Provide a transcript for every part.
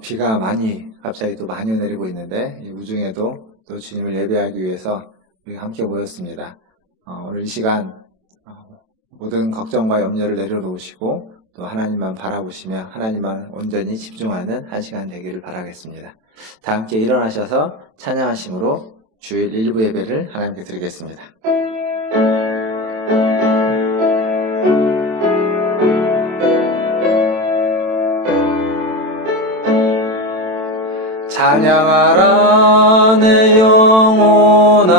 비가 갑자기 또 많이 내리고 있는데, 이 우중에도 또 주님을 예배하기 위해서 우리가 함께 모였습니다. 오늘 이 시간 모든 걱정과 염려를 내려놓으시고 또 하나님만 바라보시며 하나님만 온전히 집중하는 한 시간 되기를 바라겠습니다. 다 함께 일어나셔서 찬양하심으로 주일 1부 예배를 하나님께 드리겠습니다. 찬양하라 내 영혼아,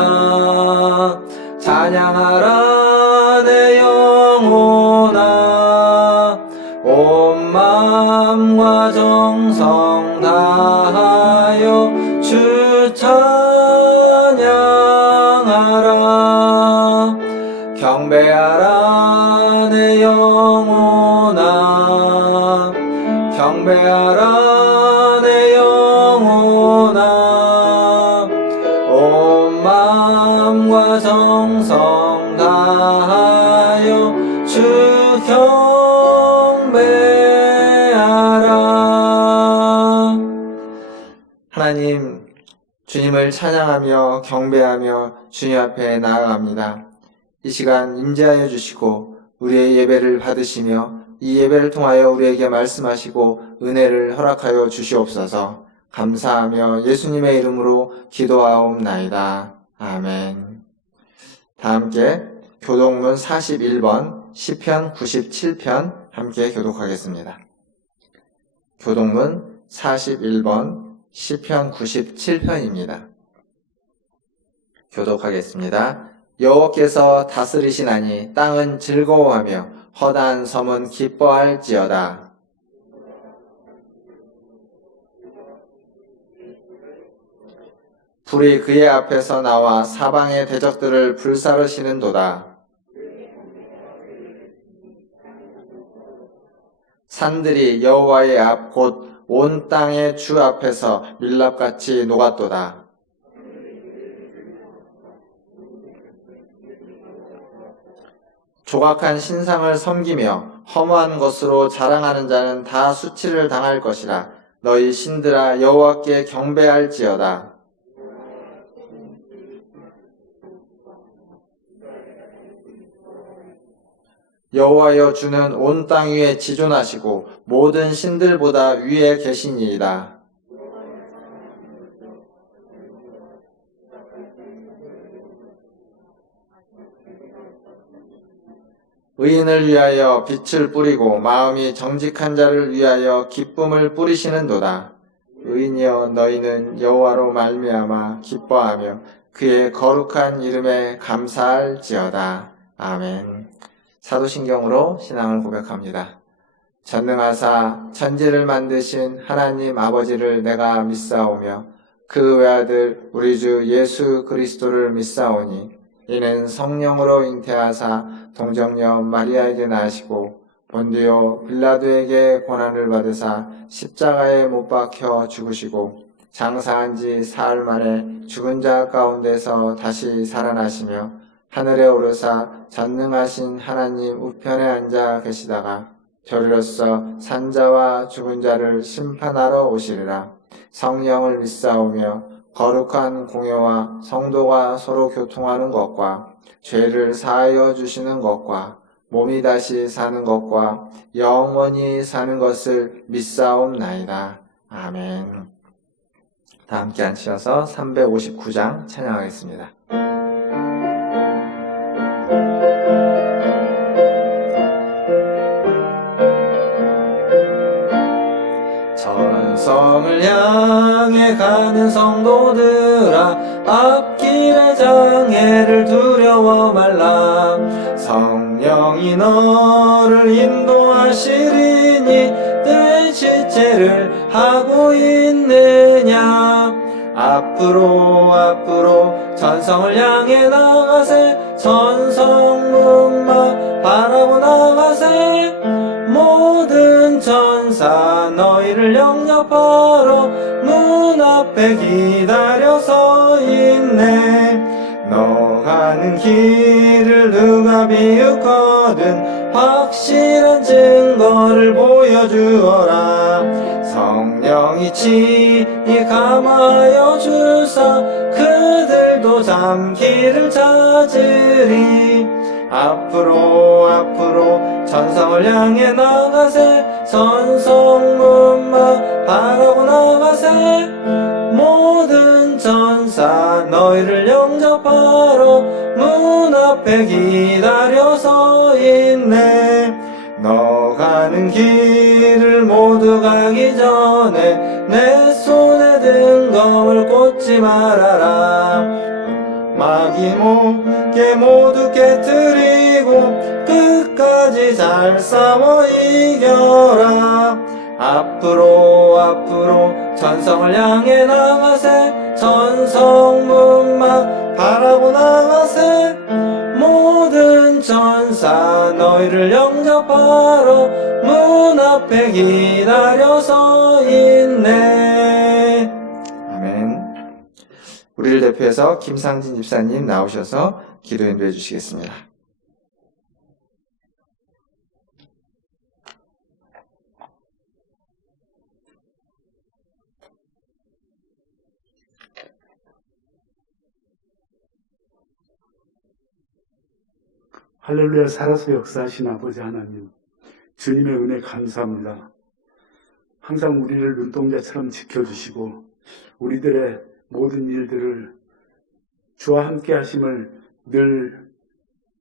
찬양하라 내 영혼아, 온 마음과 정성 다하여 주 찬양하라. 경배하라 내 영혼아, 경배하라 내 영혼아, 온 마음과 정성 다하여 주 경배하라. 하나님, 주님을 찬양하며 경배하며 주님 앞에 나아갑니다. 이 시간 임재하여 주시고 우리의 예배를 받으시며 이 예배를 통하여 우리에게 말씀하시고 은혜를 허락하여 주시옵소서. 감사하며 예수님의 이름으로 기도하옵나이다. 아멘. 다 함께 교독문 41번 시편 97편 함께 교독하겠습니다. 교독문 41번 시편 97편입니다. 교독하겠습니다. 여호와께서 다스리시나니 땅은 즐거워하며 허다한 섬은 기뻐할지어다. 불이 그의 앞에서 나와 사방의 대적들을 불사르시는도다. 산들이 여호와의 앞 곧 온 땅의 주 앞에서 밀랍같이 녹았도다. 조각한 신상을 섬기며 허무한 것으로 자랑하는 자는 다 수치를 당할 것이라. 너희 신들아 여호와께 경배할지어다. 여호와여, 주는 온 땅 위에 지존하시고 모든 신들보다 위에 계시니이다. 의인을 위하여 빛을 뿌리고 마음이 정직한 자를 위하여 기쁨을 뿌리시는도다. 의인이여, 너희는 여호와로 말미암아 기뻐하며 그의 거룩한 이름에 감사할지어다. 아멘. 사도신경으로 신앙을 고백합니다. 전능하사 천지를 만드신 하나님 아버지를 내가 믿사오며 그 외아들 우리 주 예수 그리스도를 믿사오니 이는 성령으로 잉태하사 동정녀 마리아에게 나시고 본디오 빌라도에게 고난을 받으사 십자가에 못 박혀 죽으시고 장사한 지 사흘 만에 죽은 자 가운데서 다시 살아나시며 하늘에 오르사 전능하신 하나님 우편에 앉아 계시다가 저리로서 산자와 죽은 자를 심판하러 오시리라. 성령을 믿사오며 거룩한 공회와 성도가 서로 교통하는 것과 죄를 사하여 주시는 것과 몸이 다시 사는 것과 영원히 사는 것을 믿사옵나이다. 아멘. 다 함께 앉으셔서 359장 찬양하겠습니다. 전성을 향해 가는 성도들아, 앞길의 장애를 두려워 말라. 성령이 너를 인도하시리니 내 지체를 하고 있느냐. 앞으로 전성을 향해 나가세. 전성문만 바라보 나가세. 모든 천사 너희를 영접하러 문 앞에 기다려 서 있네. 너 가는 길을 누가 비웃거든 확실한 증거를 보여주어라. 성령 영이 친히 감하여 주사 그들도 잠기를 찾으리. 앞으로 전성을 향해 나가세. 전성문만 바라고 나가세. 모든 전사 너희를 영접하러 문 앞에 기다려 서 있네. 너 가는 길을 모두 가기 전에 내 손에 든 검을 꽂지 말아라. 마귀 목에 모두 깨뜨리고 끝까지 잘 싸워 이겨라. 앞으로 전성을 향해 나가세. 전성문만 바라고 나가세. 모든 전사 너희를 영접하러 문 앞에 기다려 서 있네. 아멘. 우리를 대표해서 김상진 집사님 나오셔서 기도 인도해 주시겠습니다. 할렐루야. 살아서 역사하신 아버지 하나님, 주님의 은혜 감사합니다. 항상 우리를 눈동자처럼 지켜주시고 우리들의 모든 일들을 주와 함께 하심을 늘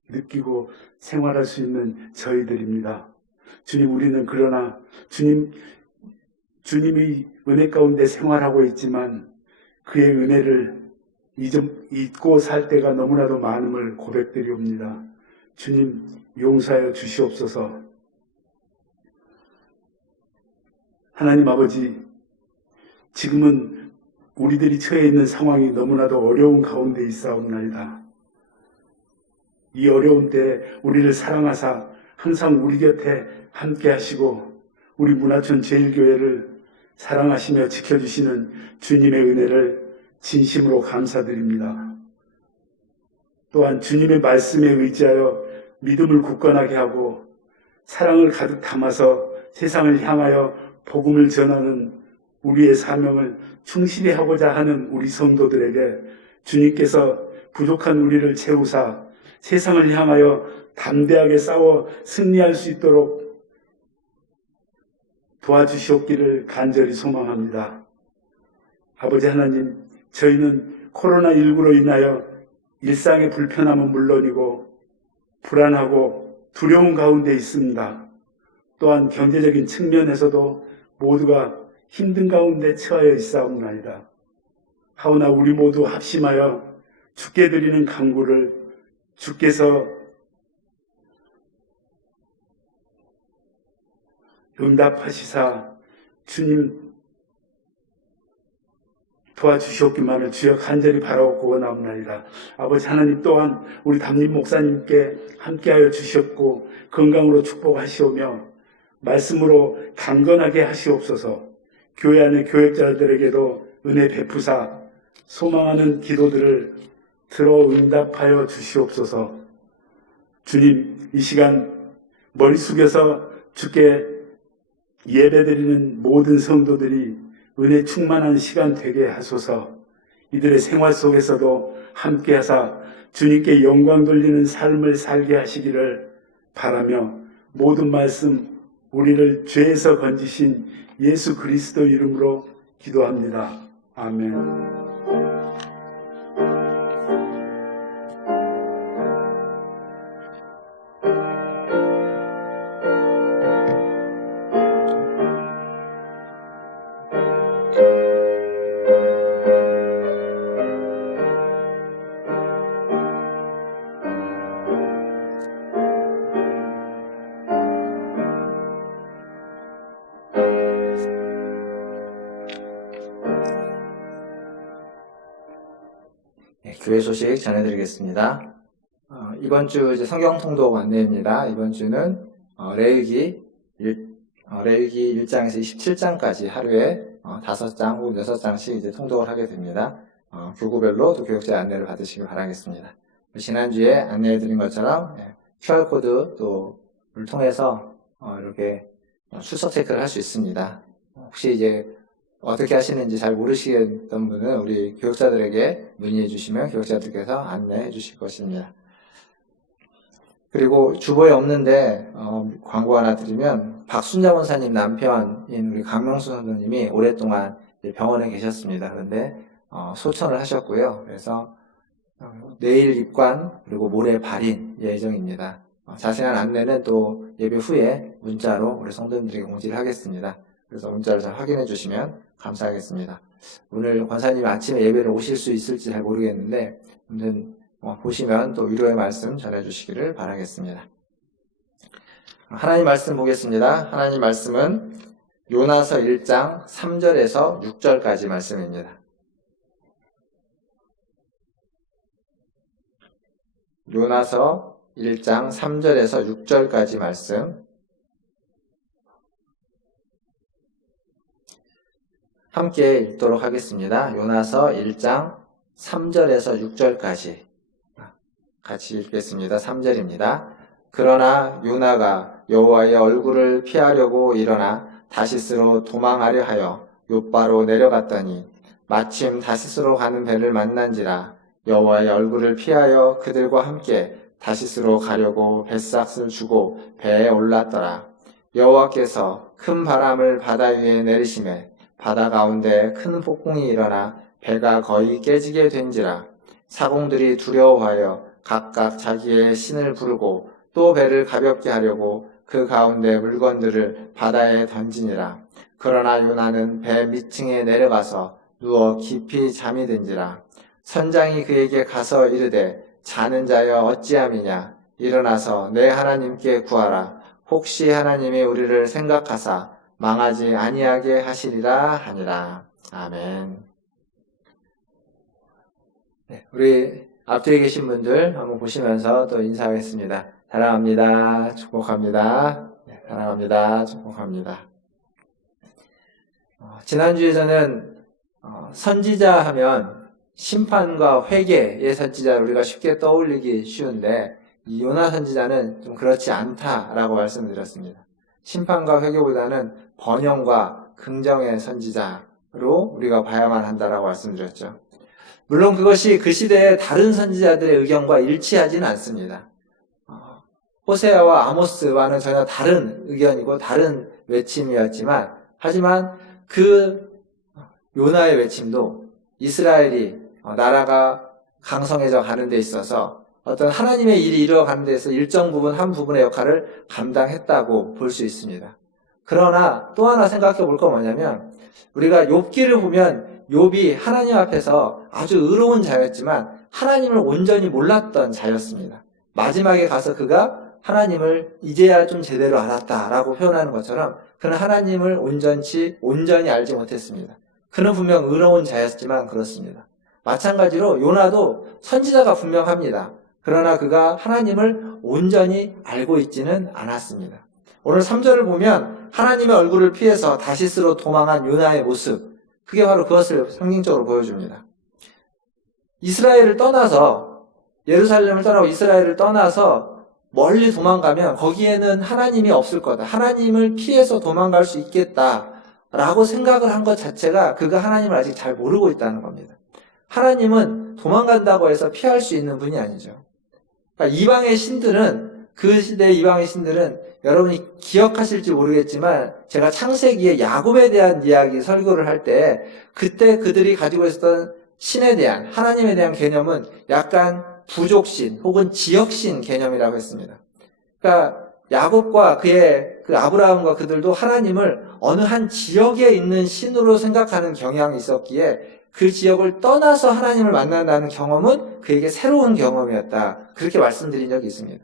느끼고 생활할 수 있는 저희들입니다. 주님, 우리는 그러나 주님이 은혜 가운데 생활하고 있지만 그의 은혜를 잊고 살 때가 너무나도 많음을 고백드리옵니다. 주님, 용서하여 주시옵소서. 하나님 아버지, 지금은 우리들이 처해 있는 상황이 너무나도 어려운 가운데 있사옵나이다. 이 어려운 때 우리를 사랑하사 항상 우리 곁에 함께 하시고 우리 문화촌 제일교회를 사랑하시며 지켜주시는 주님의 은혜를 진심으로 감사드립니다. 또한 주님의 말씀에 의지하여 믿음을 굳건하게 하고 사랑을 가득 담아서 세상을 향하여 복음을 전하는 우리의 사명을 충실히 하고자 하는 우리 성도들에게 주님께서 부족한 우리를 채우사 세상을 향하여 담대하게 싸워 승리할 수 있도록 도와주시옵기를 간절히 소망합니다. 아버지 하나님, 저희는 코로나19로 인하여 일상의 불편함은 물론이고 불안하고 두려운 가운데 있습니다. 또한 경제적인 측면에서도 모두가 힘든 가운데 처하여 있사옵나이다. 하오나 우리 모두 합심하여 주께 드리는 간구를 주께서 응답하시사 주님 도와주시옵기만을 주여 간절히 바라고 구원하옵나이다. 아버지 하나님, 또한 우리 담임 목사님께 함께하여 주시옵고 건강으로 축복하시오며 말씀으로 강건하게 하시옵소서. 교회 안의 교역자들에게도 은혜 베푸사 소망하는 기도들을 들어 응답하여 주시옵소서. 주님, 이 시간 머리 숙여서 주께 예배드리는 모든 성도들이 은혜 충만한 시간 되게 하소서. 이들의 생활 속에서도 함께하사 주님께 영광 돌리는 삶을 살게 하시기를 바라며 모든 말씀 우리를 죄에서 건지신 예수 그리스도 이름으로 기도합니다. 아멘. 교회 소식 전해드리겠습니다. 이번 주 이제 성경 통독 안내입니다. 이번 주는 레위기 1장에서 27장까지 하루에 5장 혹은 6장씩 이제 통독을 하게 됩니다. 교구별로 또 교육자 안내를 받으시길 바라겠습니다. 지난주에 안내해드린 것처럼 QR코드 또를 통해서 이렇게 출석 체크를 할 수 있습니다. 혹시 이제 어떻게 하시는지 잘 모르시겠던 분은 우리 교육자들에게 문의해 주시면 교육자들께서 안내해 주실 것입니다. 그리고 주보에 없는데 광고 하나 드리면 박순자 원사님 남편인 우리 강명수 선생님이 오랫동안 병원에 계셨습니다. 그런데 소천을 하셨고요. 그래서 내일 입관 그리고 모레 발인 예정입니다. 자세한 안내는 또 예배 후에 문자로 우리 성도님들에게 공지를 하겠습니다. 그래서 문자를 잘 확인해 주시면 감사하겠습니다. 오늘 권사님이 아침에 예배를 오실 수 있을지 잘 모르겠는데 아무튼 보시면 또 위로의 말씀 전해주시기를 바라겠습니다. 하나님 말씀 보겠습니다. 하나님 말씀은 요나서 1장 3절에서 6절까지 말씀입니다. 요나서 1장 3절에서 6절까지 말씀 함께 읽도록 하겠습니다. 요나서 1장 3절에서 6절까지 같이 읽겠습니다. 3절입니다. 그러나 요나가 여호와의 얼굴을 피하려고 일어나 다시스로 도망하려 하여 욥바로 내려갔더니 마침 다시스로 가는 배를 만난지라 여호와의 얼굴을 피하여 그들과 함께 다시스로 가려고 뱃삭을 주고 배에 올랐더라. 여호와께서 큰 바람을 바다 위에 내리시매 바다 가운데 큰 폭풍이 일어나 배가 거의 깨지게 된지라. 사공들이 두려워하여 각각 자기의 신을 부르고 또 배를 가볍게 하려고 그 가운데 물건들을 바다에 던지니라. 그러나 요나는 배 밑층에 내려가서 누워 깊이 잠이 든지라. 선장이 그에게 가서 이르되 자는 자여 어찌함이냐. 일어나서 내 하나님께 구하라. 혹시 하나님이 우리를 생각하사 망하지 아니하게 하시리라 하니라. 아멘. 네, 우리 앞뒤에 계신 분들 한번 보시면서 또 인사하겠습니다. 사랑합니다. 축복합니다. 네, 사랑합니다. 축복합니다. 지난주에 저는 선지자 하면 심판과 회개의 선지자를 우리가 쉽게 떠올리기 쉬운데 이 요나 선지자는 좀 그렇지 않다라고 말씀드렸습니다. 심판과 회개보다는 번영과 긍정의 선지자로 우리가 봐야만 한다라고 말씀드렸죠. 물론 그것이 그 시대의 다른 선지자들의 의견과 일치하지는 않습니다. 호세아와 아모스와는 전혀 다른 의견이고 다른 외침이었지만 하지만 그 요나의 외침도 이스라엘이 나라가 강성해져 가는 데 있어서 어떤 하나님의 일이 이루어가는 데서 일정 부분 한 부분의 역할을 감당했다고 볼 수 있습니다. 그러나 또 하나 생각해 볼 건 뭐냐면 우리가 욥기를 보면 욥이 하나님 앞에서 아주 의로운 자였지만 하나님을 온전히 몰랐던 자였습니다. 마지막에 가서 그가 하나님을 이제야 좀 제대로 알았다라고 표현하는 것처럼 그는 하나님을 온전히 알지 못했습니다. 그는 분명 의로운 자였지만 그렇습니다. 마찬가지로 요나도 선지자가 분명합니다. 그러나 그가 하나님을 온전히 알고 있지는 않았습니다. 오늘 3절을 보면 하나님의 얼굴을 피해서 다시스로 도망한 요나의 모습, 그게 바로 그것을 상징적으로 보여줍니다. 이스라엘을 떠나서 예루살렘을 떠나고 이스라엘을 떠나서 멀리 도망가면 거기에는 하나님이 없을 거다. 하나님을 피해서 도망갈 수 있겠다라고 생각을 한 것 자체가 그가 하나님을 아직 잘 모르고 있다는 겁니다. 하나님은 도망간다고 해서 피할 수 있는 분이 아니죠. 그러니까 이방의 신들은 그 시대의 이방의 신들은 여러분이 기억하실지 모르겠지만 제가 창세기에 야곱에 대한 이야기 설교를 할 때 그때 그들이 가지고 있었던 신에 대한 하나님에 대한 개념은 약간 부족신 혹은 지역신 개념이라고 했습니다. 그러니까 야곱과 그의 그 아브라함과 그들도 하나님을 어느 한 지역에 있는 신으로 생각하는 경향이 있었기에 그 지역을 떠나서 하나님을 만난다는 경험은 그에게 새로운 경험이었다. 그렇게 말씀드린 적이 있습니다.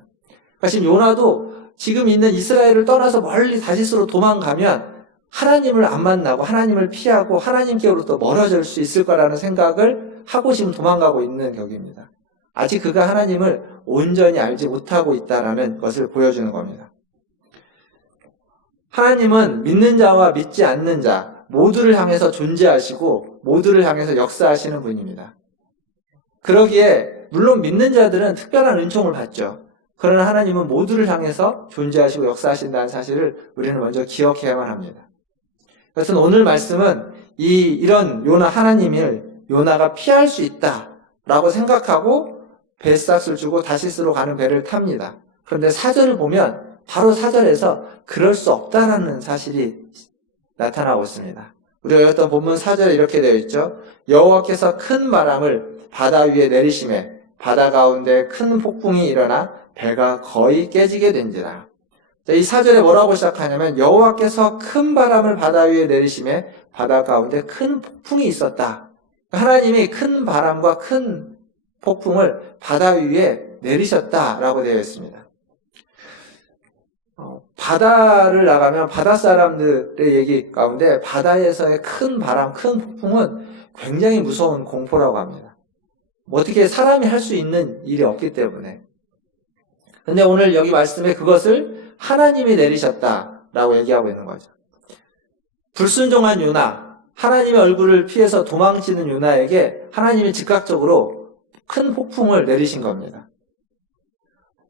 그러니까 지금 요나도 지금 있는 이스라엘을 떠나서 멀리 다시스로 도망가면 하나님을 안 만나고 하나님을 피하고 하나님께로부터 멀어질 수 있을 거라는 생각을 하고 지금 도망가고 있는 격입니다. 아직 그가 하나님을 온전히 알지 못하고 있다는 것을 보여주는 겁니다. 하나님은 믿는 자와 믿지 않는 자 모두를 향해서 존재하시고 모두를 향해서 역사하시는 분입니다. 그러기에 물론 믿는 자들은 특별한 은총을 받죠. 그러나 하나님은 모두를 향해서 존재하시고 역사하신다는 사실을 우리는 먼저 기억해야만 합니다. 그래서 오늘 말씀은 이런 하나님을 요나가 피할 수 있다라고 생각하고 배싹을 주고 다시스로 가는 배를 탑니다. 그런데 4절을 보면 바로 4절에서 그럴 수 없다라는 사실이 나타나고 있습니다. 우리가 읽었던 본문 4절에 이렇게 되어 있죠. 여호와께서 큰 바람을 바다 위에 내리심에 바다 가운데 큰 폭풍이 일어나 배가 거의 깨지게 된지라. 이 4절에 뭐라고 시작하냐면 여호와께서 큰 바람을 바다 위에 내리심에 바다 가운데 큰 폭풍이 있었다. 하나님이 큰 바람과 큰 폭풍을 바다 위에 내리셨다라고 되어 있습니다. 바다를 나가면 바다 사람들의 얘기 가운데 바다에서의 큰 바람, 큰 폭풍은 굉장히 무서운 공포라고 합니다. 어떻게 사람이 할 수 있는 일이 없기 때문에. 근데 오늘 여기 말씀에 그것을 하나님이 내리셨다라고 얘기하고 있는 거죠. 불순종한 요나, 하나님의 얼굴을 피해서 도망치는 요나에게 하나님이 즉각적으로 큰 폭풍을 내리신 겁니다.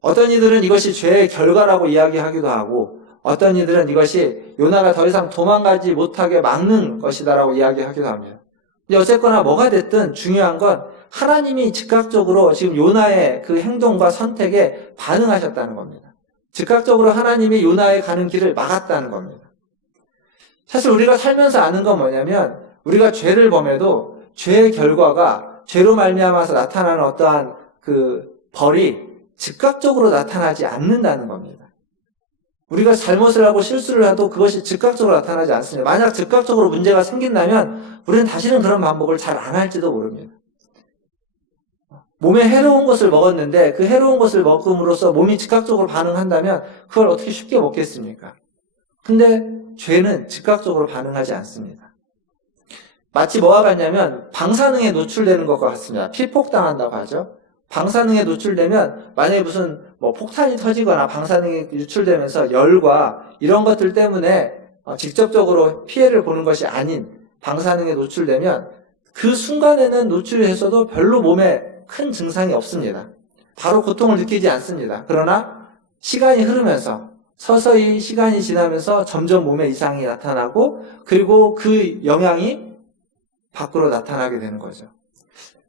어떤 이들은 이것이 죄의 결과라고 이야기하기도 하고 어떤 이들은 이것이 요나가 더 이상 도망가지 못하게 막는 것이다라고 이야기하기도 합니다. 근데 어쨌거나 뭐가 됐든 중요한 건 하나님이 즉각적으로 지금 요나의 그 행동과 선택에 반응하셨다는 겁니다. 즉각적으로 하나님이 요나의 가는 길을 막았다는 겁니다. 사실 우리가 살면서 아는 건 뭐냐면 우리가 죄를 범해도 죄의 결과가 죄로 말미암아서 나타나는 어떠한 그 벌이 즉각적으로 나타나지 않는다는 겁니다. 우리가 잘못을 하고 실수를 해도 그것이 즉각적으로 나타나지 않습니다. 만약 즉각적으로 문제가 생긴다면 우리는 다시는 그런 반복을 잘 안 할지도 모릅니다. 몸에 해로운 것을 먹었는데 그 해로운 것을 먹음으로써 몸이 즉각적으로 반응한다면 그걸 어떻게 쉽게 먹겠습니까? 근데 죄는 즉각적으로 반응하지 않습니다. 마치 뭐와 같냐면 방사능에 노출되는 것과 같습니다. 피폭당한다고 하죠. 방사능에 노출되면 만약에 무슨 폭탄이 터지거나 방사능이 유출되면서 열과 이런 것들 때문에 직접적으로 피해를 보는 것이 아닌 방사능에 노출되면 그 순간에는 노출해서도 별로 몸에 큰 증상이 없습니다. 바로 고통을 느끼지 않습니다. 그러나 시간이 흐르면서 서서히 시간이 지나면서 점점 몸에 이상이 나타나고 그리고 그 영향이 밖으로 나타나게 되는 거죠.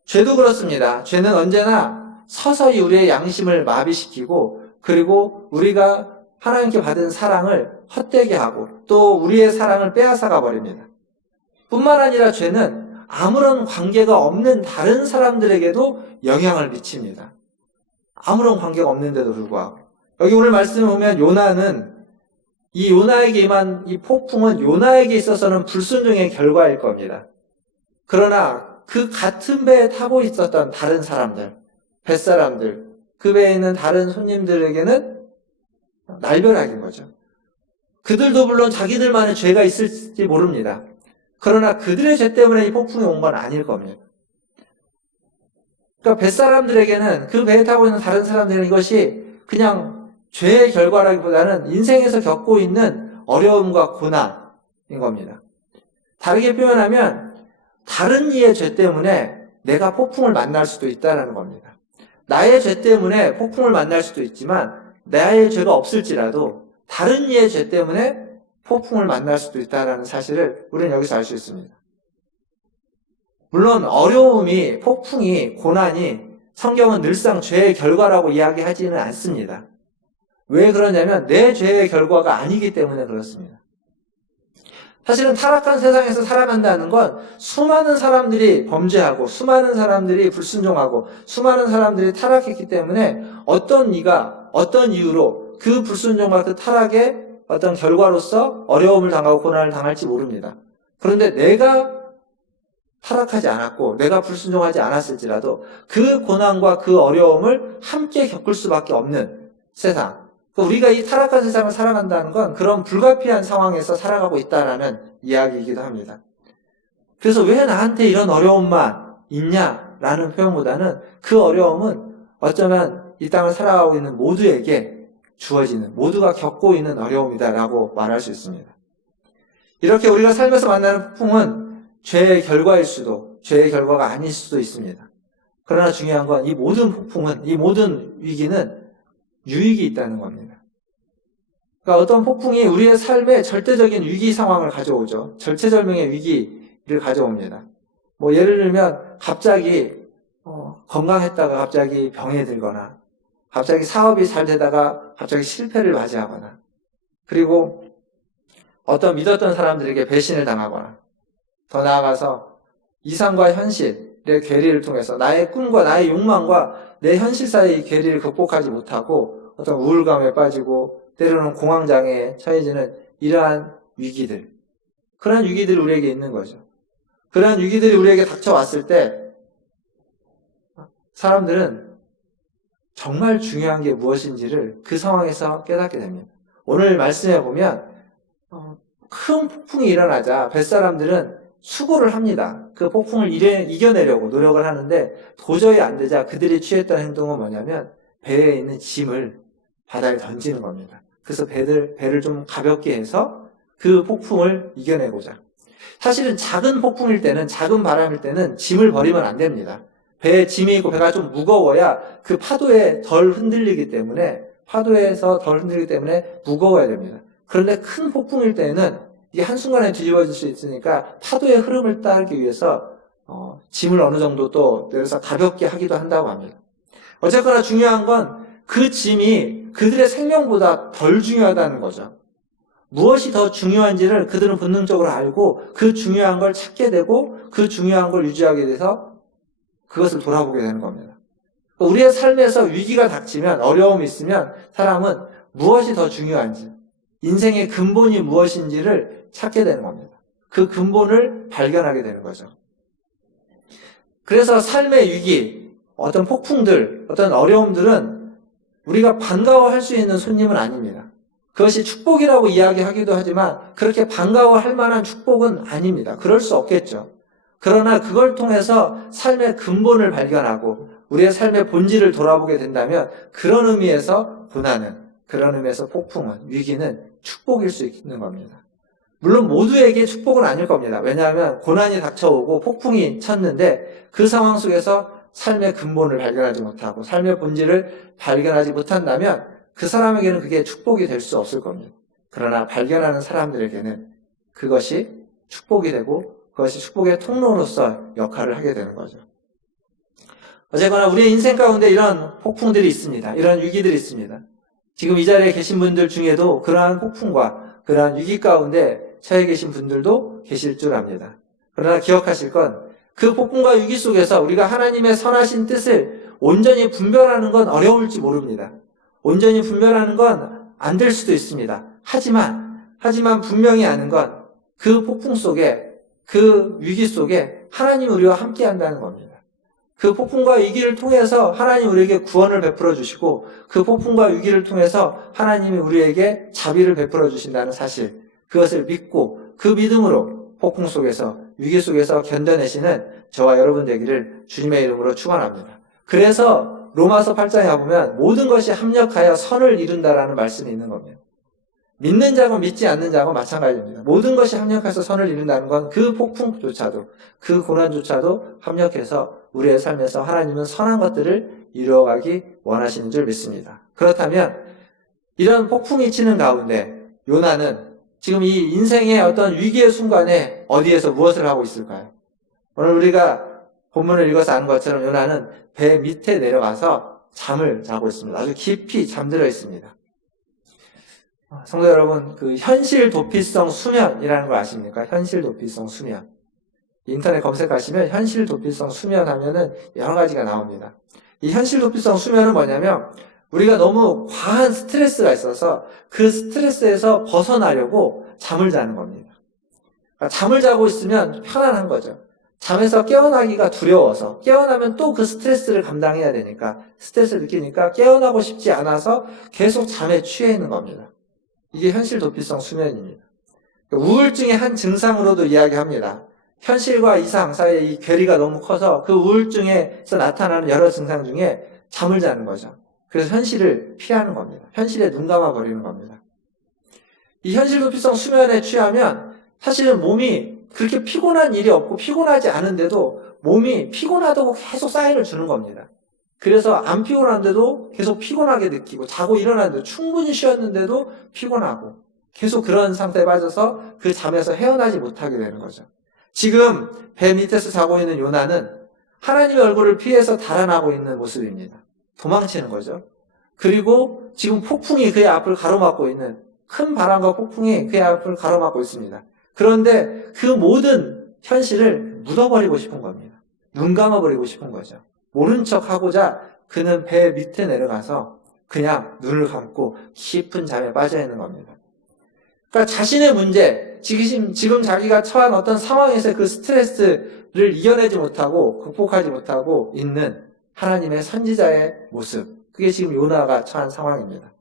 죄도 그렇습니다. 죄는 언제나 서서히 우리의 양심을 마비시키고 그리고 우리가 하나님께 받은 사랑을 헛되게 하고 또 우리의 사랑을 빼앗아가 버립니다. 뿐만 아니라 죄는 아무런 관계가 없는 다른 사람들에게도 영향을 미칩니다. 아무런 관계가 없는데도 불구하고. 여기 오늘 말씀을 보면 요나는 이 요나에게 임한 이 폭풍은 요나에게 있어서는 불순종의 결과일 겁니다. 그러나 그 같은 배에 타고 있었던 다른 사람들, 뱃사람들, 그 배에 있는 다른 손님들에게는 날벼락인 거죠. 그들도 물론 자기들만의 죄가 있을지 모릅니다. 그러나 그들의 죄 때문에 이 폭풍이 온 건 아닐 겁니다. 그러니까 뱃사람들에게는 그 배에 타고 있는 다른 사람들은 이것이 그냥 죄의 결과라기보다는 인생에서 겪고 있는 어려움과 고난인 겁니다. 다르게 표현하면 다른 이의 죄 때문에 내가 폭풍을 만날 수도 있다는 겁니다. 나의 죄 때문에 폭풍을 만날 수도 있지만 나의 죄가 없을지라도 다른 이의 죄 때문에 폭풍을 만날 수도 있다는 사실을 우리는 여기서 알 수 있습니다. 물론 어려움이, 폭풍이, 고난이 성경은 늘상 죄의 결과라고 이야기하지는 않습니다. 왜 그러냐면 내 죄의 결과가 아니기 때문에 그렇습니다. 사실은 타락한 세상에서 살아간다는 건 수많은 사람들이 범죄하고 수많은 사람들이 불순종하고 수많은 사람들이 타락했기 때문에 어떤 이가 어떤 이유로 그 불순종과 그 타락의 어떤 결과로서 어려움을 당하고 고난을 당할지 모릅니다. 그런데 내가 타락하지 않았고 내가 불순종하지 않았을지라도 그 고난과 그 어려움을 함께 겪을 수밖에 없는 세상. 우리가 이 타락한 세상을 살아간다는 건 그런 불가피한 상황에서 살아가고 있다라는 이야기이기도 합니다. 그래서 왜 나한테 이런 어려움만 있냐라는 표현보다는 그 어려움은 어쩌면 이 땅을 살아가고 있는 모두에게 주어지는, 모두가 겪고 있는 어려움이다라고 말할 수 있습니다. 이렇게 우리가 살면서 만나는 폭풍은 죄의 결과일 수도, 죄의 결과가 아닐 수도 있습니다. 그러나 중요한 건 이 모든 폭풍은, 이 모든 위기는 유익이 있다는 겁니다. 그러니까 어떤 폭풍이 우리의 삶에 절대적인 위기 상황을 가져오죠. 절체절명의 위기, 가져옵니다. 뭐 예를 들면 갑자기 건강했다가 갑자기 병에 들거나 갑자기 사업이 잘 되다가 갑자기 실패를 맞이하거나 그리고 어떤 믿었던 사람들에게 배신을 당하거나 더 나아가서 이상과 현실의 괴리를 통해서 나의 꿈과 나의 욕망과 내 현실 사이의 괴리를 극복하지 못하고 어떤 우울감에 빠지고 때로는 공황장애에 처해지는 이러한 위기들, 그러한 위기들이 우리에게 있는 거죠. 그러한 위기들이 우리에게 닥쳐왔을 때 사람들은 정말 중요한 게 무엇인지를 그 상황에서 깨닫게 됩니다. 오늘 말씀해 보면 큰 폭풍이 일어나자 뱃사람들은 수고를 합니다. 그 폭풍을 이겨내려고 노력을 하는데 도저히 안 되자 그들이 취했던 행동은 뭐냐면 배에 있는 짐을 바다에 던지는 겁니다. 그래서 배를 좀 가볍게 해서 그 폭풍을 이겨내고자. 사실은 작은 폭풍일 때는, 작은 바람일 때는 짐을 버리면 안 됩니다. 배에 짐이 있고 배가 좀 무거워야 그 파도에 덜 흔들리기 때문에, 파도에서 덜 흔들리기 때문에 무거워야 됩니다. 그런데 큰 폭풍일 때는 이게 한순간에 뒤집어질 수 있으니까 파도의 흐름을 따르기 위해서 짐을 어느 정도 또 내려서 가볍게 하기도 한다고 합니다. 어쨌거나 중요한 건 그 짐이 그들의 생명보다 덜 중요하다는 거죠. 무엇이 더 중요한지를 그들은 본능적으로 알고 그 중요한 걸 찾게 되고 그 중요한 걸 유지하게 돼서 그것을 돌아보게 되는 겁니다. 우리의 삶에서 위기가 닥치면, 어려움이 있으면 사람은 무엇이 더 중요한지, 인생의 근본이 무엇인지를 찾게 되는 겁니다. 그 근본을 발견하게 되는 거죠. 그래서 삶의 위기, 어떤 폭풍들, 어떤 어려움들은 우리가 반가워할 수 있는 손님은 아닙니다. 그것이 축복이라고 이야기하기도 하지만 그렇게 반가워할 만한 축복은 아닙니다. 그럴 수 없겠죠. 그러나 그걸 통해서 삶의 근본을 발견하고 우리의 삶의 본질을 돌아보게 된다면 그런 의미에서 고난은, 그런 의미에서 폭풍은, 위기는 축복일 수 있는 겁니다. 물론 모두에게 축복은 아닐 겁니다. 왜냐하면 고난이 닥쳐오고 폭풍이 쳤는데 그 상황 속에서 삶의 근본을 발견하지 못하고 삶의 본질을 발견하지 못한다면 그 사람에게는 그게 축복이 될 수 없을 겁니다. 그러나 발견하는 사람들에게는 그것이 축복이 되고 그것이 축복의 통로로서 역할을 하게 되는 거죠. 어쨌거나 우리의 인생 가운데 이런 폭풍들이 있습니다. 이런 위기들이 있습니다. 지금 이 자리에 계신 분들 중에도 그러한 폭풍과 그러한 위기 가운데 처해 계신 분들도 계실 줄 압니다. 그러나 기억하실 건 그 폭풍과 위기 속에서 우리가 하나님의 선하신 뜻을 온전히 분별하는 건 어려울지 모릅니다. 온전히 분별하는 건 안 될 수도 있습니다. 하지만 분명히 아는 건 그 폭풍 속에, 그 위기 속에 하나님이 우리와 함께 한다는 겁니다. 그 폭풍과 위기를 통해서 하나님이 우리에게 구원을 베풀어 주시고 그 폭풍과 위기를 통해서 하나님이 우리에게 자비를 베풀어 주신다는 사실, 그것을 믿고 그 믿음으로 폭풍 속에서, 위기 속에서 견뎌내시는 저와 여러분 되기를 주님의 이름으로 축원합니다. 그래서 로마서 8장에 가보면 모든 것이 합력하여 선을 이룬다라는 말씀이 있는 겁니다. 믿는 자고 믿지 않는 자고 마찬가지입니다. 모든 것이 합력해서 선을 이룬다는 건 그 폭풍조차도, 그 고난조차도 합력해서 우리의 삶에서 하나님은 선한 것들을 이루어가기 원하시는 줄 믿습니다. 그렇다면 이런 폭풍이 치는 가운데 요나는 지금 이 인생의 어떤 위기의 순간에 어디에서 무엇을 하고 있을까요? 오늘 우리가 본문을 읽어서 아는 것처럼 요나는 배 밑에 내려가서 잠을 자고 있습니다. 아주 깊이 잠들어 있습니다. 성도 여러분, 그 현실 도피성 수면이라는 걸 아십니까? 현실 도피성 수면. 인터넷 검색하시면 현실 도피성 수면 하면은 여러 가지가 나옵니다. 이 현실 도피성 수면은 뭐냐면 우리가 너무 과한 스트레스가 있어서 그 스트레스에서 벗어나려고 잠을 자는 겁니다. 그러니까 잠을 자고 있으면 편안한 거죠. 잠에서 깨어나기가 두려워서 깨어나면 또 그 스트레스를 감당해야 되니까 스트레스를 느끼니까 깨어나고 싶지 않아서 계속 잠에 취해 있는 겁니다. 이게 현실 도피성 수면입니다. 우울증의 한 증상으로도 이야기합니다. 현실과 이상 사이의 이 괴리가 너무 커서 그 우울증에서 나타나는 여러 증상 중에 잠을 자는 거죠. 그래서 현실을 피하는 겁니다. 현실에 눈 감아버리는 겁니다. 이 현실 도피성 수면에 취하면 사실은 몸이 그렇게 피곤한 일이 없고 피곤하지 않은데도 몸이 피곤하다고 계속 사인을 주는 겁니다. 그래서 안 피곤한데도 계속 피곤하게 느끼고 자고 일어났는데 충분히 쉬었는데도 피곤하고 계속 그런 상태에 빠져서 그 잠에서 헤어나지 못하게 되는 거죠. 지금 배 밑에서 자고 있는 요나는 하나님의 얼굴을 피해서 달아나고 있는 모습입니다. 도망치는 거죠. 그리고 지금 폭풍이 그의 앞을 가로막고 있는, 큰 바람과 폭풍이 그의 앞을 가로막고 있습니다. 그런데 그 모든 현실을 묻어버리고 싶은 겁니다. 눈 감아버리고 싶은 거죠. 모른 척 하고자 그는 배 밑에 내려가서 그냥 눈을 감고 깊은 잠에 빠져 있는 겁니다. 그러니까 자신의 문제, 지금 자기가 처한 어떤 상황에서 그 스트레스를 이겨내지 못하고 극복하지 못하고 있는 하나님의 선지자의 모습, 그게 지금 요나가 처한 상황입니다.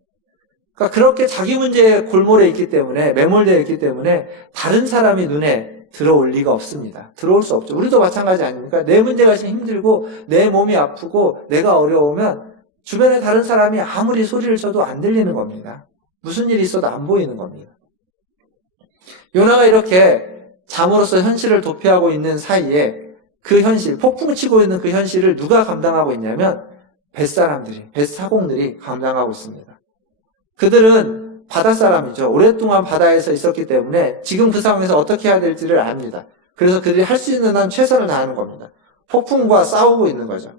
그러니까 그렇게 자기 문제에 골몰해 있기 때문에, 매몰되어 있기 때문에 다른 사람이 눈에 들어올 리가 없습니다. 들어올 수 없죠. 우리도 마찬가지 아닙니까? 내 문제가 지금 힘들고 내 몸이 아프고 내가 어려우면 주변에 다른 사람이 아무리 소리를 쳐도 안 들리는 겁니다. 무슨 일이 있어도 안 보이는 겁니다. 요나가 이렇게 잠으로써 현실을 도피하고 있는 사이에 그 현실, 폭풍 치고 있는 그 현실을 누가 감당하고 있냐면 뱃사람들이, 뱃사공들이 감당하고 있습니다. 그들은 바닷사람이죠. 오랫동안 바다에서 있었기 때문에 지금 그 상황에서 어떻게 해야 될지를 압니다. 그래서 그들이 할 수 있는 한 최선을 다하는 겁니다. 폭풍과 싸우고 있는 거죠.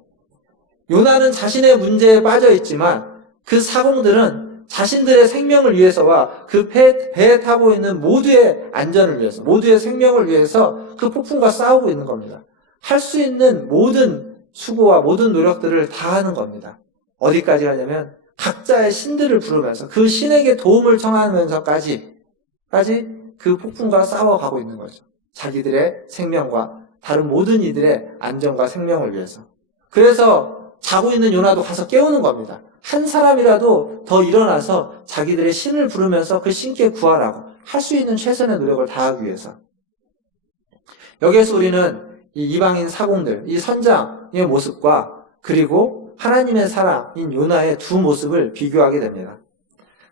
요나는 자신의 문제에 빠져 있지만 그 사공들은 자신들의 생명을 위해서와 그 배에 타고 있는 모두의 안전을 위해서, 모두의 생명을 위해서 그 폭풍과 싸우고 있는 겁니다. 할 수 있는 모든 수고와 모든 노력들을 다하는 겁니다. 어디까지 하냐면 각자의 신들을 부르면서 그 신에게 도움을 청하면서까지 그 폭풍과 싸워가고 있는 거죠. 자기들의 생명과 다른 모든 이들의 안전과 생명을 위해서. 그래서 자고 있는 요나도 가서 깨우는 겁니다. 한 사람이라도 더 일어나서 자기들의 신을 부르면서 그 신께 구하라고 할 수 있는 최선의 노력을 다하기 위해서. 여기에서 우리는 이 이방인 사공들, 이 선장의 모습과 그리고 하나님의 사람인 요나의 두 모습을 비교하게 됩니다.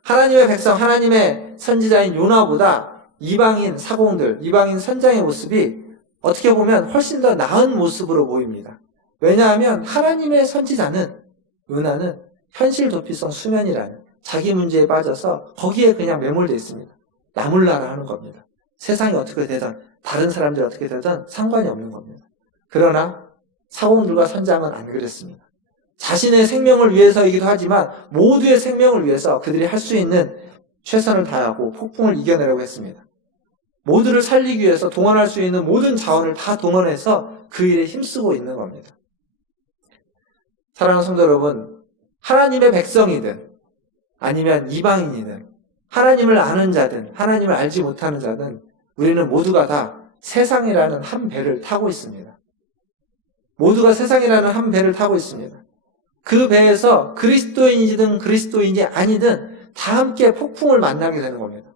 하나님의 백성, 하나님의 선지자인 요나보다 이방인 사공들, 이방인 선장의 모습이 어떻게 보면 훨씬 더 나은 모습으로 보입니다. 왜냐하면 하나님의 선지자는, 요나는 현실 도피성 수면이라는 자기 문제에 빠져서 거기에 그냥 매몰되어 있습니다. 나몰라라 하는 겁니다. 세상이 어떻게 되든 다른 사람들이 어떻게 되든 상관이 없는 겁니다. 그러나 사공들과 선장은 안 그랬습니다. 자신의 생명을 위해서이기도 하지만 모두의 생명을 위해서 그들이 할 수 있는 최선을 다하고 폭풍을 이겨내려고 했습니다. 모두를 살리기 위해서 동원할 수 있는 모든 자원을 다 동원해서 그 일에 힘쓰고 있는 겁니다. 사랑하는 성도 여러분, 하나님의 백성이든 아니면 이방인이든 하나님을 아는 자든 하나님을 알지 못하는 자든 우리는 모두가 다 세상이라는 한 배를 타고 있습니다. 모두가 세상이라는 한 배를 타고 있습니다. 그 배에서 그리스도인이든 그리스도인이 아니든 다 함께 폭풍을 만나게 되는 겁니다.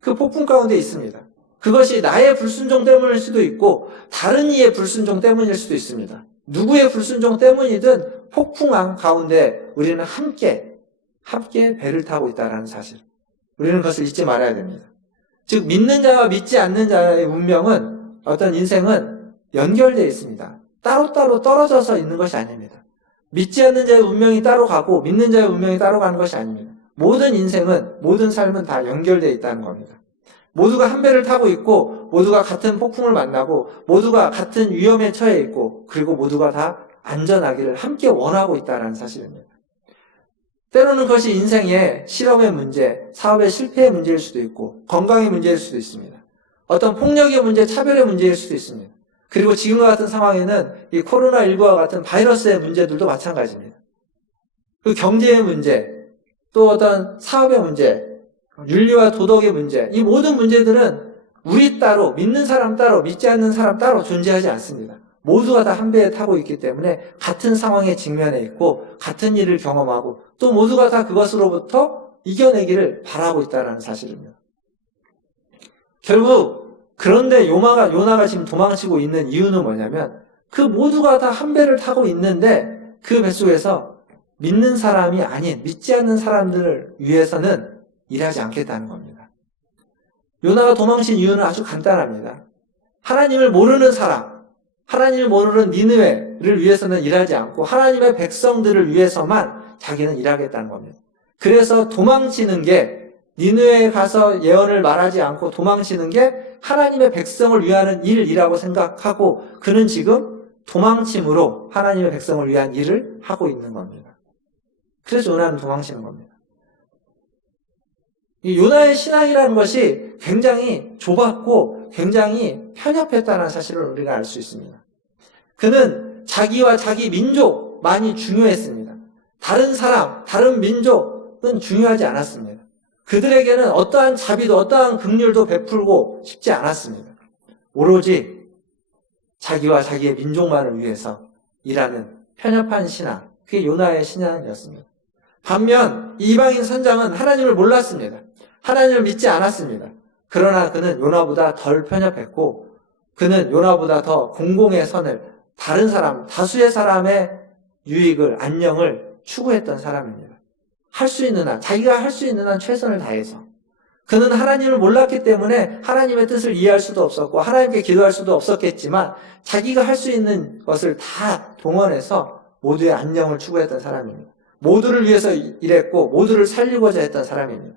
그 폭풍 가운데 있습니다. 그것이 나의 불순종 때문일 수도 있고 다른 이의 불순종 때문일 수도 있습니다. 누구의 불순종 때문이든 폭풍함 가운데 우리는 함께 배를 타고 있다는 사실. 우리는 그것을 잊지 말아야 됩니다. 즉 믿는 자와 믿지 않는 자의 운명은, 어떤 인생은 연결되어 있습니다. 따로따로 떨어져서 있는 것이 아닙니다. 믿지 않는 자의 운명이 따로 가고 믿는 자의 운명이 따로 가는 것이 아닙니다. 모든 인생은, 모든 삶은 다 연결되어 있다는 겁니다. 모두가 한 배를 타고 있고 모두가 같은 폭풍을 만나고 모두가 같은 위험에 처해 있고 그리고 모두가 다 안전하기를 함께 원하고 있다는 사실입니다. 때로는 그것이 인생의 실업의 문제, 사업의 실패의 문제일 수도 있고 건강의 문제일 수도 있습니다. 어떤 폭력의 문제, 차별의 문제일 수도 있습니다. 그리고 지금과 같은 상황에는 이 코로나19와 같은 바이러스의 문제들도 마찬가지입니다. 그 경제의 문제, 또 어떤 사업의 문제, 윤리와 도덕의 문제, 이 모든 문제들은 우리 따로, 믿는 사람 따로, 믿지 않는 사람 따로 존재하지 않습니다. 모두가 다 한 배에 타고 있기 때문에 같은 상황에 직면해 있고 같은 일을 경험하고 또 모두가 다 그것으로부터 이겨내기를 바라고 있다는 사실입니다. 결국 그런데 요나가 지금 도망치고 있는 이유는 뭐냐면 그 모두가 다 한 배를 타고 있는데 그 뱃속에서 믿는 사람이 아닌 믿지 않는 사람들을 위해서는 일하지 않겠다는 겁니다. 요나가 도망친 이유는 아주 간단합니다. 하나님을 모르는 사람, 하나님을 모르는 니느웨를 위해서는 일하지 않고 하나님의 백성들을 위해서만 자기는 일하겠다는 겁니다. 그래서 도망치는 게 니느웨에 가서 예언을 말하지 않고 도망치는 게 하나님의 백성을 위하는 일이라고 생각하고 그는 지금 도망침으로 하나님의 백성을 위한 일을 하고 있는 겁니다. 그래서 요나는 도망치는 겁니다. 이 요나의 신앙이라는 것이 굉장히 좁았고 굉장히 편협했다는 사실을 우리가 알 수 있습니다. 그는 자기와 자기 민족만이 중요했습니다. 다른 사람, 다른 민족은 중요하지 않았습니다. 그들에게는 어떠한 자비도 어떠한 긍휼도 베풀고 싶지 않았습니다. 오로지 자기와 자기의 민족만을 위해서 일하는 편협한 신앙, 그게 요나의 신앙이었습니다. 반면 이방인 선장은 하나님을 몰랐습니다. 하나님을 믿지 않았습니다. 그러나 그는 요나보다 덜 편협했고 그는 요나보다 더 공공의 선을 다른 사람, 다수의 사람의 유익을, 안녕을 추구했던 사람입니다. 할 수 있는 한, 자기가 할 수 있는 한 최선을 다해서. 그는 하나님을 몰랐기 때문에 하나님의 뜻을 이해할 수도 없었고 하나님께 기도할 수도 없었겠지만 자기가 할 수 있는 것을 다 동원해서 모두의 안녕을 추구했던 사람입니다. 모두를 위해서 일했고 모두를 살리고자 했던 사람입니다.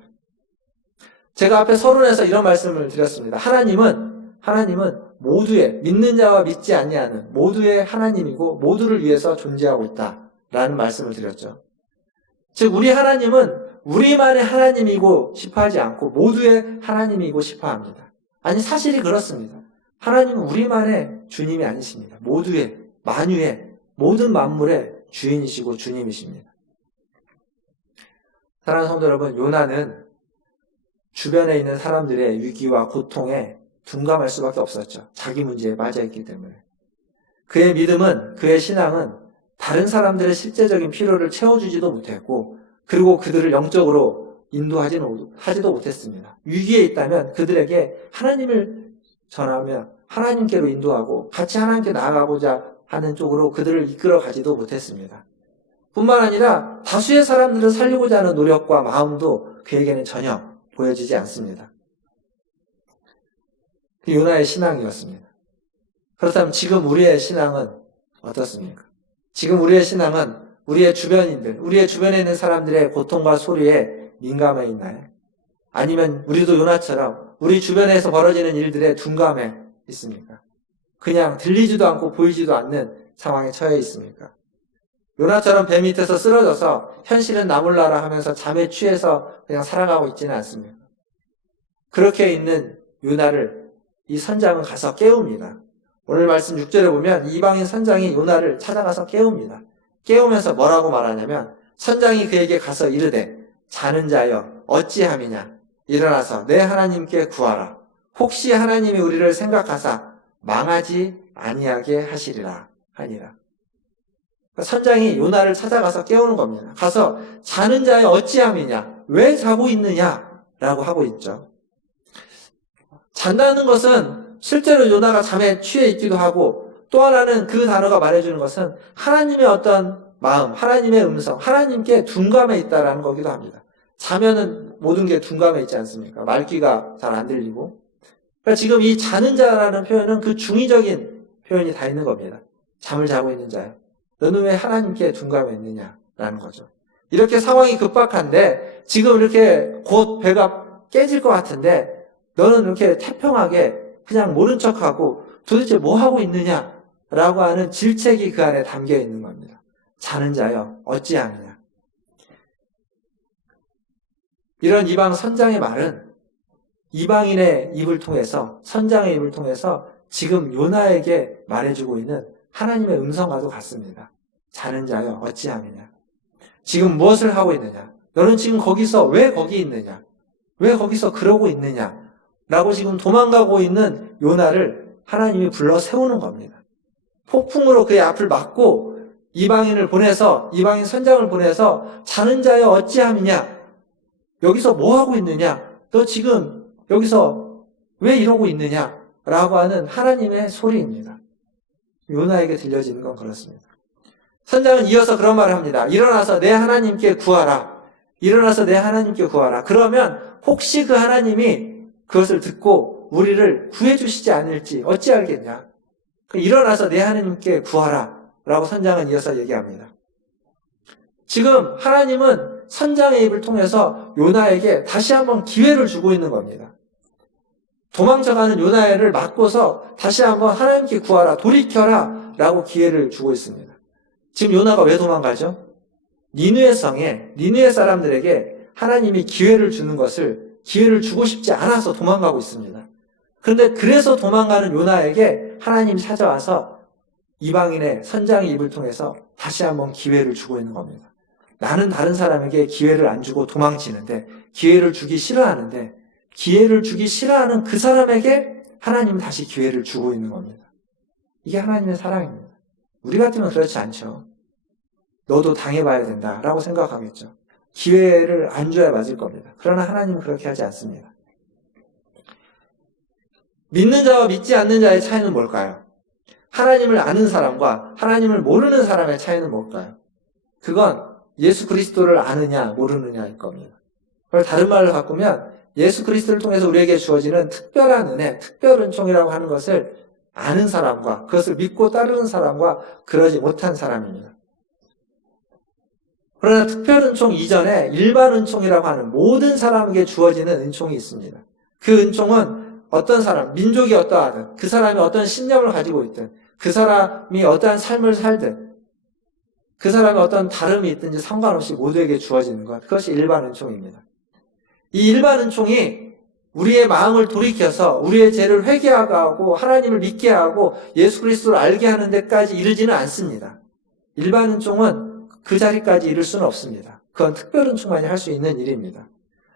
제가 앞에 서론에서 이런 말씀을 드렸습니다. 하나님은 모두의, 믿는 자와 믿지 아니하는 모두의 하나님이고 모두를 위해서 존재하고 있다라는 말씀을 드렸죠. 즉 우리 하나님은 우리만의 하나님이고 싶어하지 않고 모두의 하나님이고 싶어합니다. 아니 사실이 그렇습니다. 하나님은 우리만의 주님이 아니십니다. 모두의, 만유의, 모든 만물의 주인이시고 주님이십니다. 사랑하는 성도 여러분, 요나는 주변에 있는 사람들의 위기와 고통에 둔감할 수밖에 없었죠. 자기 문제에 빠져있기 때문에. 그의 믿음은, 그의 신앙은 다른 사람들의 실제적인 필요를 채워주지도 못했고 그리고 그들을 영적으로 인도하지도 못했습니다. 위기에 있다면 그들에게 하나님을 전하며 하나님께로 인도하고 같이 하나님께 나아가고자 하는 쪽으로 그들을 이끌어가지도 못했습니다. 뿐만 아니라 다수의 사람들을 살리고자 하는 노력과 마음도 그에게는 전혀 보여지지 않습니다. 그 요나의 신앙이었습니다. 그렇다면 지금 우리의 신앙은 어떻습니까? 지금 우리의 신앙은 우리의 주변인들, 우리의 주변에 있는 사람들의 고통과 소리에 민감해 있나요? 아니면 우리도 요나처럼 우리 주변에서 벌어지는 일들에 둔감해 있습니까? 그냥 들리지도 않고 보이지도 않는 상황에 처해 있습니까? 요나처럼 배 밑에서 쓰러져서 현실은 나 몰라라 하면서 잠에 취해서 그냥 살아가고 있지는 않습니다. 그렇게 있는 요나를 이 선장은 가서 깨웁니다. 오늘 말씀 6절에 보면 이방인 선장이 요나를 찾아가서 깨웁니다. 깨우면서 뭐라고 말하냐면 선장이 그에게 가서 이르되 자는 자여 어찌함이냐 일어나서 내 하나님께 구하라. 혹시 하나님이 우리를 생각하사 망하지 아니하게 하시리라 하니라. 선장이 요나를 찾아가서 깨우는 겁니다. 가서 자는 자여 어찌함이냐 왜 자고 있느냐 라고 하고 있죠. 잔다는 것은 실제로 요나가 잠에 취해 있기도 하고 또 하나는 그 단어가 말해주는 것은 하나님의 어떤 마음, 하나님의 음성, 하나님께 둔감해 있다라는 거기도 합니다. 자면은 모든 게 둔감해 있지 않습니까? 말귀가 잘 안 들리고. 그러니까 지금 이 자는 자라는 표현은 그 중의적인 표현이 다 있는 겁니다. 잠을 자고 있는 자요. 너는 왜 하나님께 둔감해 있느냐라는 거죠. 이렇게 상황이 급박한데 지금 이렇게 곧 배가 깨질 것 같은데 너는 이렇게 태평하게 그냥 모른 척하고 도대체 뭐 하고 있느냐라고 하는 질책이 그 안에 담겨 있는 겁니다. 자는 자여 어찌하느냐. 이런 이방 선장의 말은 이방인의 입을 통해서 선장의 입을 통해서 지금 요나에게 말해주고 있는 하나님의 음성과도 같습니다. 자는 자여 어찌하느냐. 지금 무엇을 하고 있느냐. 너는 지금 거기서 왜 거기 있느냐. 왜 거기서 그러고 있느냐. 라고 지금 도망가고 있는 요나를 하나님이 불러 세우는 겁니다. 폭풍으로 그의 앞을 막고 이방인을 보내서 이방인 선장을 보내서 자는 자여 어찌함이냐. 여기서 뭐 하고 있느냐. 너 지금 여기서 왜 이러고 있느냐. 라고 하는 하나님의 소리입니다. 요나에게 들려지는 건 그렇습니다. 선장은 이어서 그런 말을 합니다. 일어나서 내 하나님께 구하라. 일어나서 내 하나님께 구하라. 그러면 혹시 그 하나님이 그것을 듣고 우리를 구해주시지 않을지 어찌 알겠냐. 일어나서 내 하나님께 구하라. 라고 선장은 이어서 얘기합니다. 지금 하나님은 선장의 입을 통해서 요나에게 다시 한번 기회를 주고 있는 겁니다. 도망쳐가는 요나를 막고서 다시 한번 하나님께 구하라, 돌이켜라 라고 기회를 주고 있습니다. 지금 요나가 왜 도망가죠? 니느웨 성에, 니느웨 사람들에게 하나님이 기회를 주는 것을 기회를 주고 싶지 않아서 도망가고 있습니다. 그런데 그래서 도망가는 요나에게 하나님이 찾아와서 이방인의 선장의 입을 통해서 다시 한번 기회를 주고 있는 겁니다. 나는 다른 사람에게 기회를 안 주고 도망치는데, 기회를 주기 싫어하는데, 기회를 주기 싫어하는 그 사람에게 하나님은 다시 기회를 주고 있는 겁니다. 이게 하나님의 사랑입니다. 우리 같으면 그렇지 않죠. 너도 당해봐야 된다라고 생각하겠죠. 기회를 안 줘야 맞을 겁니다. 그러나 하나님은 그렇게 하지 않습니다. 믿는 자와 믿지 않는 자의 차이는 뭘까요? 하나님을 아는 사람과 하나님을 모르는 사람의 차이는 뭘까요? 그건 예수 그리스도를 아느냐 모르느냐일 겁니다. 그걸 다른 말로 바꾸면 예수 그리스도를 통해서 우리에게 주어지는 특별한 은혜, 특별 은총이라고 하는 것을 아는 사람과 그것을 믿고 따르는 사람과 그러지 못한 사람입니다. 그러나 특별 은총 이전에 일반 은총이라고 하는 모든 사람에게 주어지는 은총이 있습니다. 그 은총은 어떤 사람, 민족이 어떠하든, 그 사람이 어떤 신념을 가지고 있든, 그 사람이 어떠한 삶을 살든, 그 사람이 어떤 다름이 있든지 상관없이 모두에게 주어지는 것, 그것이 일반 은총입니다. 이 일반 은총이 우리의 마음을 돌이켜서 우리의 죄를 회개하고 하나님을 믿게 하고 예수 그리스도를 알게 하는 데까지 이르지는 않습니다. 일반 은총은 그 자리까지 이를 수는 없습니다. 그건 특별 은총만이 할 수 있는 일입니다.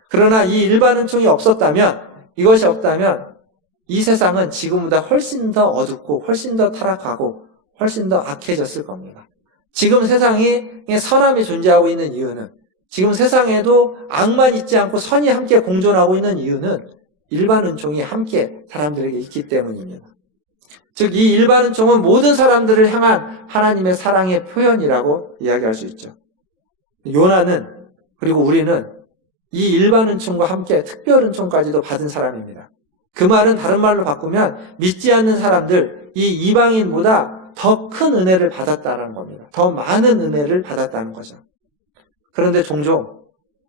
그러나 이 일반 은총이 없었다면, 이것이 없다면 이 세상은 지금보다 훨씬 더 어둡고 훨씬 더 타락하고 훨씬 더 악해졌을 겁니다. 지금 세상에 선함이 존재하고 있는 이유는, 지금 세상에도 악만 있지 않고 선이 함께 공존하고 있는 이유는 일반 은총이 함께 사람들에게 있기 때문입니다. 즉, 이 일반 은총은 모든 사람들을 향한 하나님의 사랑의 표현이라고 이야기할 수 있죠. 요나는, 그리고 우리는 이 일반 은총과 함께 특별 은총까지도 받은 사람입니다. 그 말은 다른 말로 바꾸면 믿지 않는 사람들, 이 이방인보다 더 큰 은혜를 받았다는 겁니다. 더 많은 은혜를 받았다는 거죠. 그런데 종종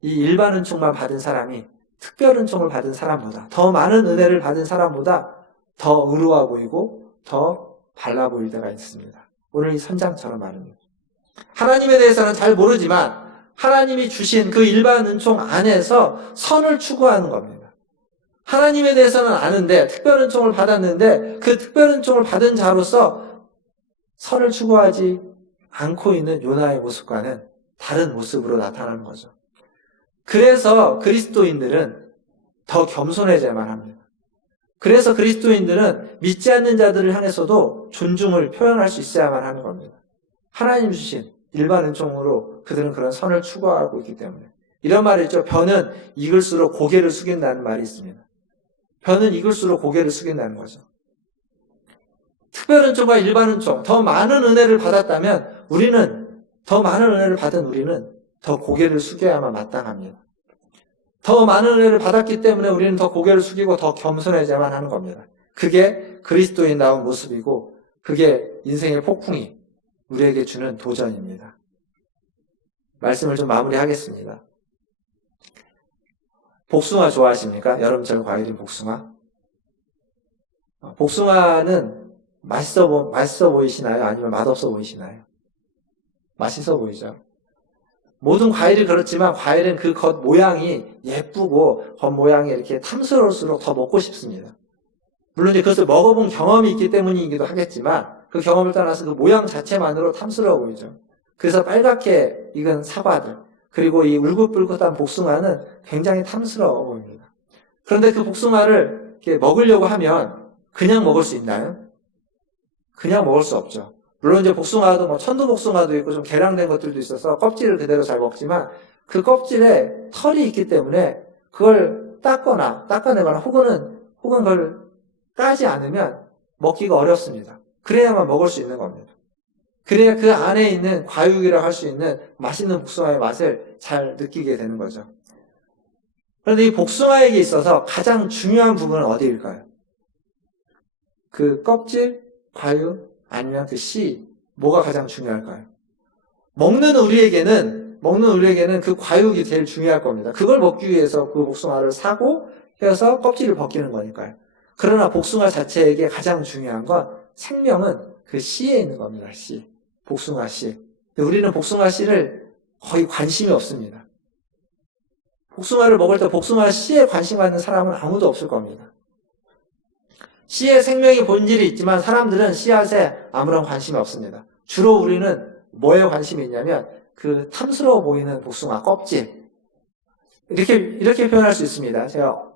이 일반 은총만 받은 사람이 특별 은총을 받은 사람보다, 더 많은 은혜를 받은 사람보다 더 의로워 보이고 더 발라 보일 때가 있습니다. 오늘 이 선장처럼 말입니다. 하나님에 대해서는 잘 모르지만 하나님이 주신 그 일반 은총 안에서 선을 추구하는 겁니다. 하나님에 대해서는 아는데, 특별 은총을 받았는데 그 특별 은총을 받은 자로서 선을 추구하지 않고 있는 요나의 모습과는 다른 모습으로 나타나는 거죠. 그래서 그리스도인들은 더 겸손해져야만 합니다. 그래서 그리스도인들은 믿지 않는 자들을 향해서도 존중을 표현할 수 있어야만 하는 겁니다. 하나님 주신 일반 은총으로 그들은 그런 선을 추구하고 있기 때문에. 이런 말이 있죠. 벼는 익을수록 고개를 숙인다는 말이 있습니다. 벼는 익을수록 고개를 숙인다는 거죠. 특별 은총과 일반 은총, 더 많은 은혜를 받았다면 더 많은 은혜를 받은 우리는 더 고개를 숙여야만 마땅합니다. 더 많은 은혜를 받았기 때문에 우리는 더 고개를 숙이고 더 겸손해져야만 하는 겁니다. 그게 그리스도인다운 모습이고, 그게 인생의 폭풍이 우리에게 주는 도전입니다. 말씀을 좀 마무리하겠습니다. 복숭아 좋아하십니까? 여름철 과일인 복숭아. 복숭아는 맛있어 보이시나요? 아니면 맛없어 보이시나요? 맛있어 보이죠? 모든 과일이 그렇지만 과일은 그 겉 모양이 예쁘고 겉 모양이 이렇게 탐스러울수록 더 먹고 싶습니다. 물론 이제 그것을 먹어본 경험이 있기 때문이기도 하겠지만 그 경험을 떠나서 그 모양 자체만으로 탐스러워 보이죠. 그래서 빨갛게 익은 사과들, 그리고 이 울긋불긋한 복숭아는 굉장히 탐스러워 보입니다. 그런데 그 복숭아를 이렇게 먹으려고 하면 그냥 먹을 수 있나요? 그냥 먹을 수 없죠. 물론 이제 복숭아도 뭐 천도복숭아도 있고 좀 개량된 것들도 있어서 껍질을 그대로 잘 먹지만 그 껍질에 털이 있기 때문에 그걸 닦아내거나 혹은 그걸 까지 않으면 먹기가 어렵습니다. 그래야만 먹을 수 있는 겁니다. 그래야 그 안에 있는 과육이라고 할 수 있는 맛있는 복숭아의 맛을 잘 느끼게 되는 거죠. 그런데 이 복숭아에게 있어서 가장 중요한 부분은 어디일까요? 그 껍질, 과육, 아니면 그 씨, 뭐가 가장 중요할까요? 먹는 우리에게는 먹는 우리에게는 그 과육이 제일 중요할 겁니다. 그걸 먹기 위해서 그 복숭아를 사고 해서 껍질을 벗기는 거니까요. 그러나 복숭아 자체에게 가장 중요한 건 생명은 그 씨에 있는 겁니다. 씨. 복숭아 씨. 근데 우리는 복숭아 씨를 거의 관심이 없습니다. 복숭아를 먹을 때 복숭아 씨에 관심 갖는 사람은 아무도 없을 겁니다. 씨에 생명의 본질이 있지만 사람들은 씨앗에 아무런 관심이 없습니다. 주로 우리는 뭐에 관심이 있냐면 그 탐스러워 보이는 복숭아 껍질. 이렇게 표현할 수 있습니다. 제가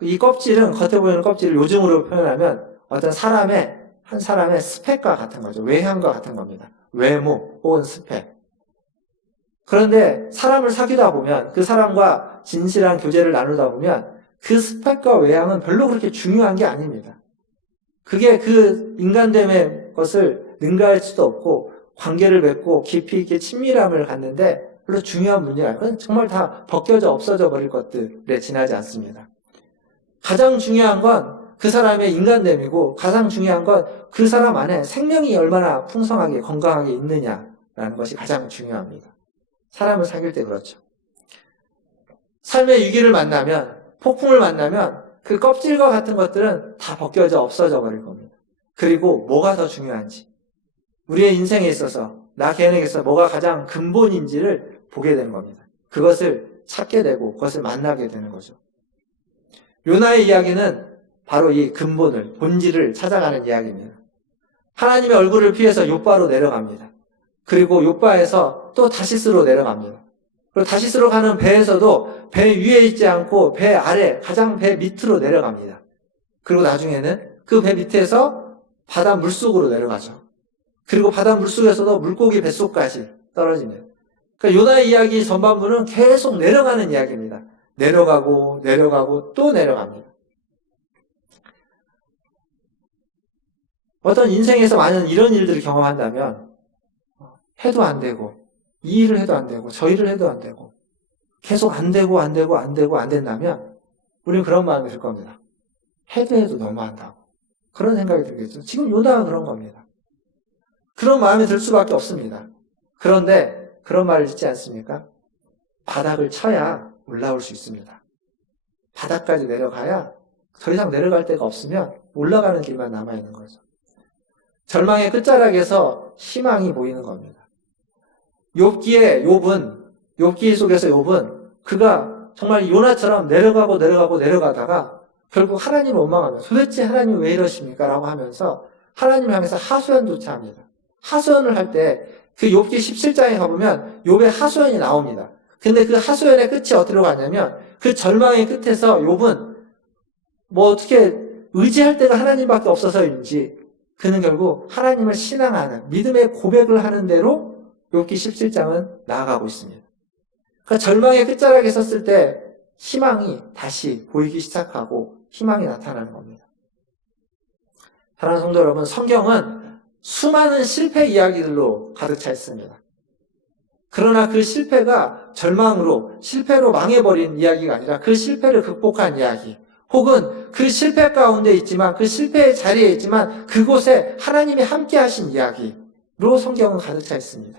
이 껍질은 겉에 보이는 껍질을 요즘으로 표현하면 한 사람의 스펙과 같은 거죠. 외향과 같은 겁니다. 외모 혹은 스펙. 그런데 사람을 사귀다 보면 그 사람과 진실한 교제를 나누다 보면 그 스펙과 외향은 별로 그렇게 중요한 게 아닙니다. 그게 그 인간됨의 것을 능가할 수도 없고 관계를 맺고 깊이 있게 친밀함을 갖는데 별로 중요한 문제가 아니에요. 그건 정말 다 벗겨져 없어져 버릴 것들에 지나지 않습니다. 가장 중요한 건 그 사람의 인간됨이고 가장 중요한 건 그 사람 안에 생명이 얼마나 풍성하게 건강하게 있느냐라는 것이 가장 중요합니다. 사람을 사귈 때 그렇죠. 삶의 위기를 만나면 폭풍을 만나면 그 껍질과 같은 것들은 다 벗겨져 없어져 버릴 겁니다. 그리고 뭐가 더 중요한지 우리의 인생에 있어서 나 개인에게 있어서 뭐가 가장 근본인지를 보게 되는 겁니다. 그것을 찾게 되고 그것을 만나게 되는 거죠. 요나의 이야기는 바로 이 근본을 본질을 찾아가는 이야기입니다. 하나님의 얼굴을 피해서 욥바로 내려갑니다. 그리고 욥바에서 또 다시스로 내려갑니다. 그리고 다시스로 가는 배에서도 배 위에 있지 않고 배 아래 가장 배 밑으로 내려갑니다. 그리고 나중에는 그 배 밑에서 바다 물속으로 내려가죠. 그리고 바다 물속에서도 물고기 뱃속까지 떨어집니다. 그러니까 요나의 이야기 전반부는 계속 내려가는 이야기입니다. 내려가고 또 내려갑니다. 어떤 인생에서 많은 이런 일들을 경험한다면 해도 안 되고 이 일을 해도 안 되고 저 일을 해도 안 되고 계속 안 되고 안 된다면 우리는 그런 마음이 들 겁니다. 해도 너무한다고. 그런 생각이 들겠죠. 지금 요나가 그런 겁니다. 그런 마음이 들 수밖에 없습니다. 그런데 그런 말을 듣지 않습니까? 바닥을 쳐야 올라올 수 있습니다. 바닥까지 내려가야 더 이상 내려갈 데가 없으면 올라가는 길만 남아있는 거죠. 절망의 끝자락에서 희망이 보이는 겁니다. 욥기 속에서 욥은 그가 정말 요나처럼 내려가다가 결국 하나님을 원망하면서 도대체 하나님 왜 이러십니까? 라고 하면서 하나님을 향해서 하소연조차 합니다. 하소연을 할 때 그 욥기 17장에 가보면 욥의 하소연이 나옵니다. 근데 그 하소연의 끝이 어디로 가냐면 그 절망의 끝에서 욥은 어떻게 의지할 데가 하나님밖에 없어서인지 그는 결국 하나님을 신앙하는 믿음의 고백을 하는 대로 욥기 17장은 나아가고 있습니다. 그러니까 절망의 끝자락에 섰을 때 희망이 다시 보이기 시작하고 희망이 나타나는 겁니다. 사랑하는 성도 여러분, 성경은 수많은 실패 이야기들로 가득 차 있습니다. 그러나 그 실패가 실패로 망해버린 이야기가 아니라 그 실패를 극복한 이야기, 혹은 그 실패 가운데 있지만 그 실패의 자리에 있지만 그곳에 하나님이 함께 하신 이야기로 성경은 가득 차 있습니다.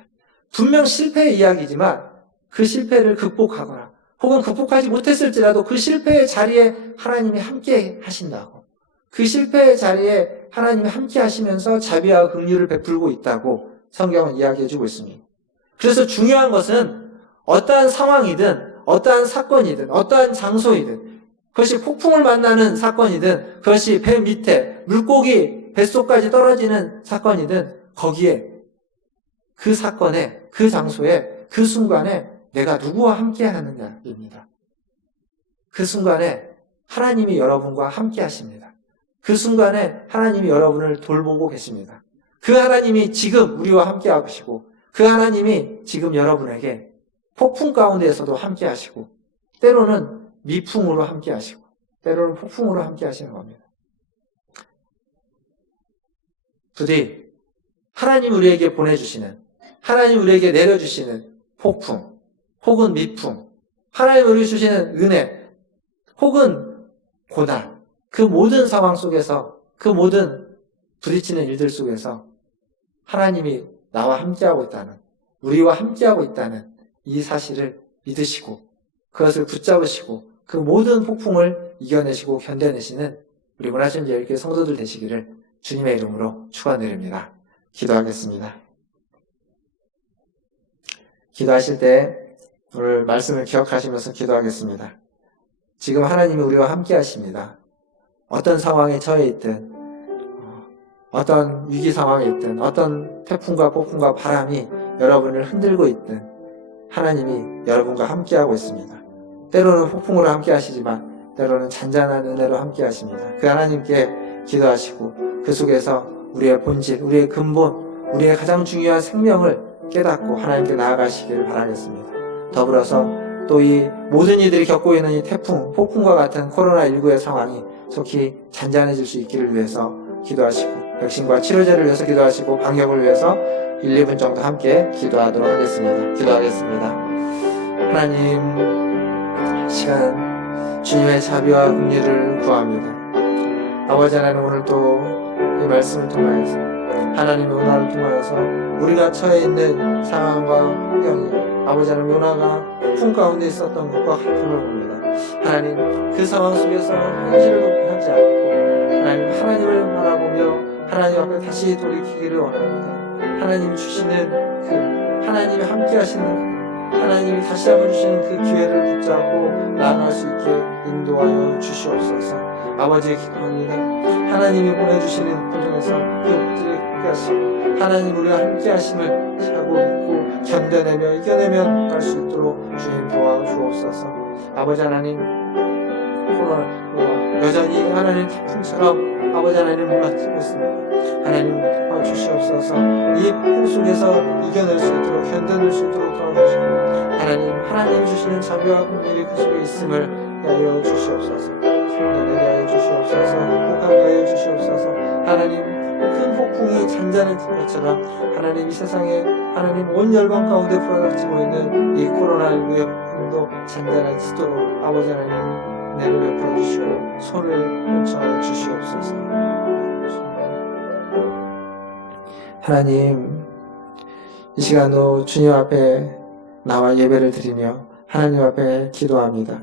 분명 실패의 이야기지만 그 실패를 극복하거나 혹은 극복하지 못했을지라도 그 실패의 자리에 하나님이 함께 하신다고, 그 실패의 자리에 하나님이 함께 하시면서 자비와 긍휼을 베풀고 있다고 성경은 이야기해주고 있습니다. 그래서 중요한 것은 어떠한 상황이든 어떠한 사건이든 어떠한 장소이든 그것이 폭풍을 만나는 사건이든 그것이 배 밑에 물고기 뱃속까지 떨어지는 사건이든 거기에 그 사건에 그 장소에 그 순간에 내가 누구와 함께 하느냐입니다. 그 순간에 하나님이 여러분과 함께 하십니다. 그 순간에 하나님이 여러분을 돌보고 계십니다. 그 하나님이 지금 우리와 함께 하시고 그 하나님이 지금 여러분에게 폭풍 가운데에서도 함께 하시고 때로는 미풍으로 함께 하시고 때로는 폭풍으로 함께 하시는 겁니다. 부디 하나님 우리에게 보내주시는, 하나님 우리에게 내려주시는 폭풍 혹은 미풍, 하나님 우리에게 주시는 은혜 혹은 고난, 그 모든 상황 속에서, 그 모든 부딪히는 일들 속에서 하나님이 나와 함께하고 있다는, 우리와 함께하고 있다는 이 사실을 믿으시고 그것을 붙잡으시고 그 모든 폭풍을 이겨내시고 견뎌내시는 우리 문화심리교회 성도들 되시기를 주님의 이름으로 축원드립니다. 기도하겠습니다. 기도하실 때 오늘 말씀을 기억하시면서 기도하겠습니다. 지금 하나님이 우리와 함께 하십니다. 어떤 상황에 처해 있든 어떤 위기 상황에 있든 어떤 태풍과 폭풍과 바람이 여러분을 흔들고 있든 하나님이 여러분과 함께하고 있습니다. 때로는 폭풍으로 함께 하시지만 때로는 잔잔한 은혜로 함께 하십니다. 그 하나님께 기도하시고 그 속에서 우리의 본질, 우리의 근본, 우리의 가장 중요한 생명을 깨닫고 하나님께 나아가시기를 바라겠습니다. 더불어서 또 이 모든 이들이 겪고 있는 이 태풍, 폭풍과 같은 코로나19의 상황이 속히 잔잔해질 수 있기를 위해서 기도하시고 백신과 치료제를 위해서 기도하시고 방역을 위해서 1, 2분 정도 함께 기도하도록 하겠습니다. 기도하겠습니다. 하나님, 시간 주님의 자비와 긍휼을 구합니다. 아버지 하나님, 오늘 또 이 말씀을 통하여서 하나님의 은혜를 통하여서 우리가 처해 있는 상황과 환경이 아버지 하나님 요나가 폭풍 가운데 있었던 것과 같음을 봅니다. 하나님, 그 상황 속에서 현실을 높이지 않고 하나님을 바라보며 하나님 앞에 다시 돌이키기를 원합니다. 하나님 주시는 그 하나님이 함께 하시는 하나님이 다시 한번 주시는 그 기회를 붙잡고 나아갈 수 있게 인도하여 주시옵소서. 아버지의 기도합니다. 하나님이 보내주시는 그 중에서 그것들이 함께 하시고 하나님 우리와 함께 하심을 자고 믿고 견뎌내며 이겨내며 갈 수 있도록 주님 도와주옵소서. 아버지 하나님, 코로나19와 여전히 하나님 태풍처럼 아버지 하나님 몰아치고 있습니다. 하나님 도와주시옵소서. 이 폭풍 속에서 이겨낼 수 있도록 견뎌낼 수 있도록 도와주시고 하나님 주시는 자비와 긍휼이 그 속에 있음을 하여 주시옵소서. 내게 하여 주시옵소서. 행복하게 하여 주시옵소서. 하나님, 큰 폭풍이 잔잔해진 것처럼 하나님 이 세상에 하나님 온 열방 가운데 불어닥치고 있는 이 코로나19의 폭풍도 잔잔해지도록 아버지 하나님 은혜를 베풀어 주시고 손을 펼쳐 주시옵소서. 하나님, 이 시간도 주님 앞에 나와 예배를 드리며 하나님 앞에 기도합니다.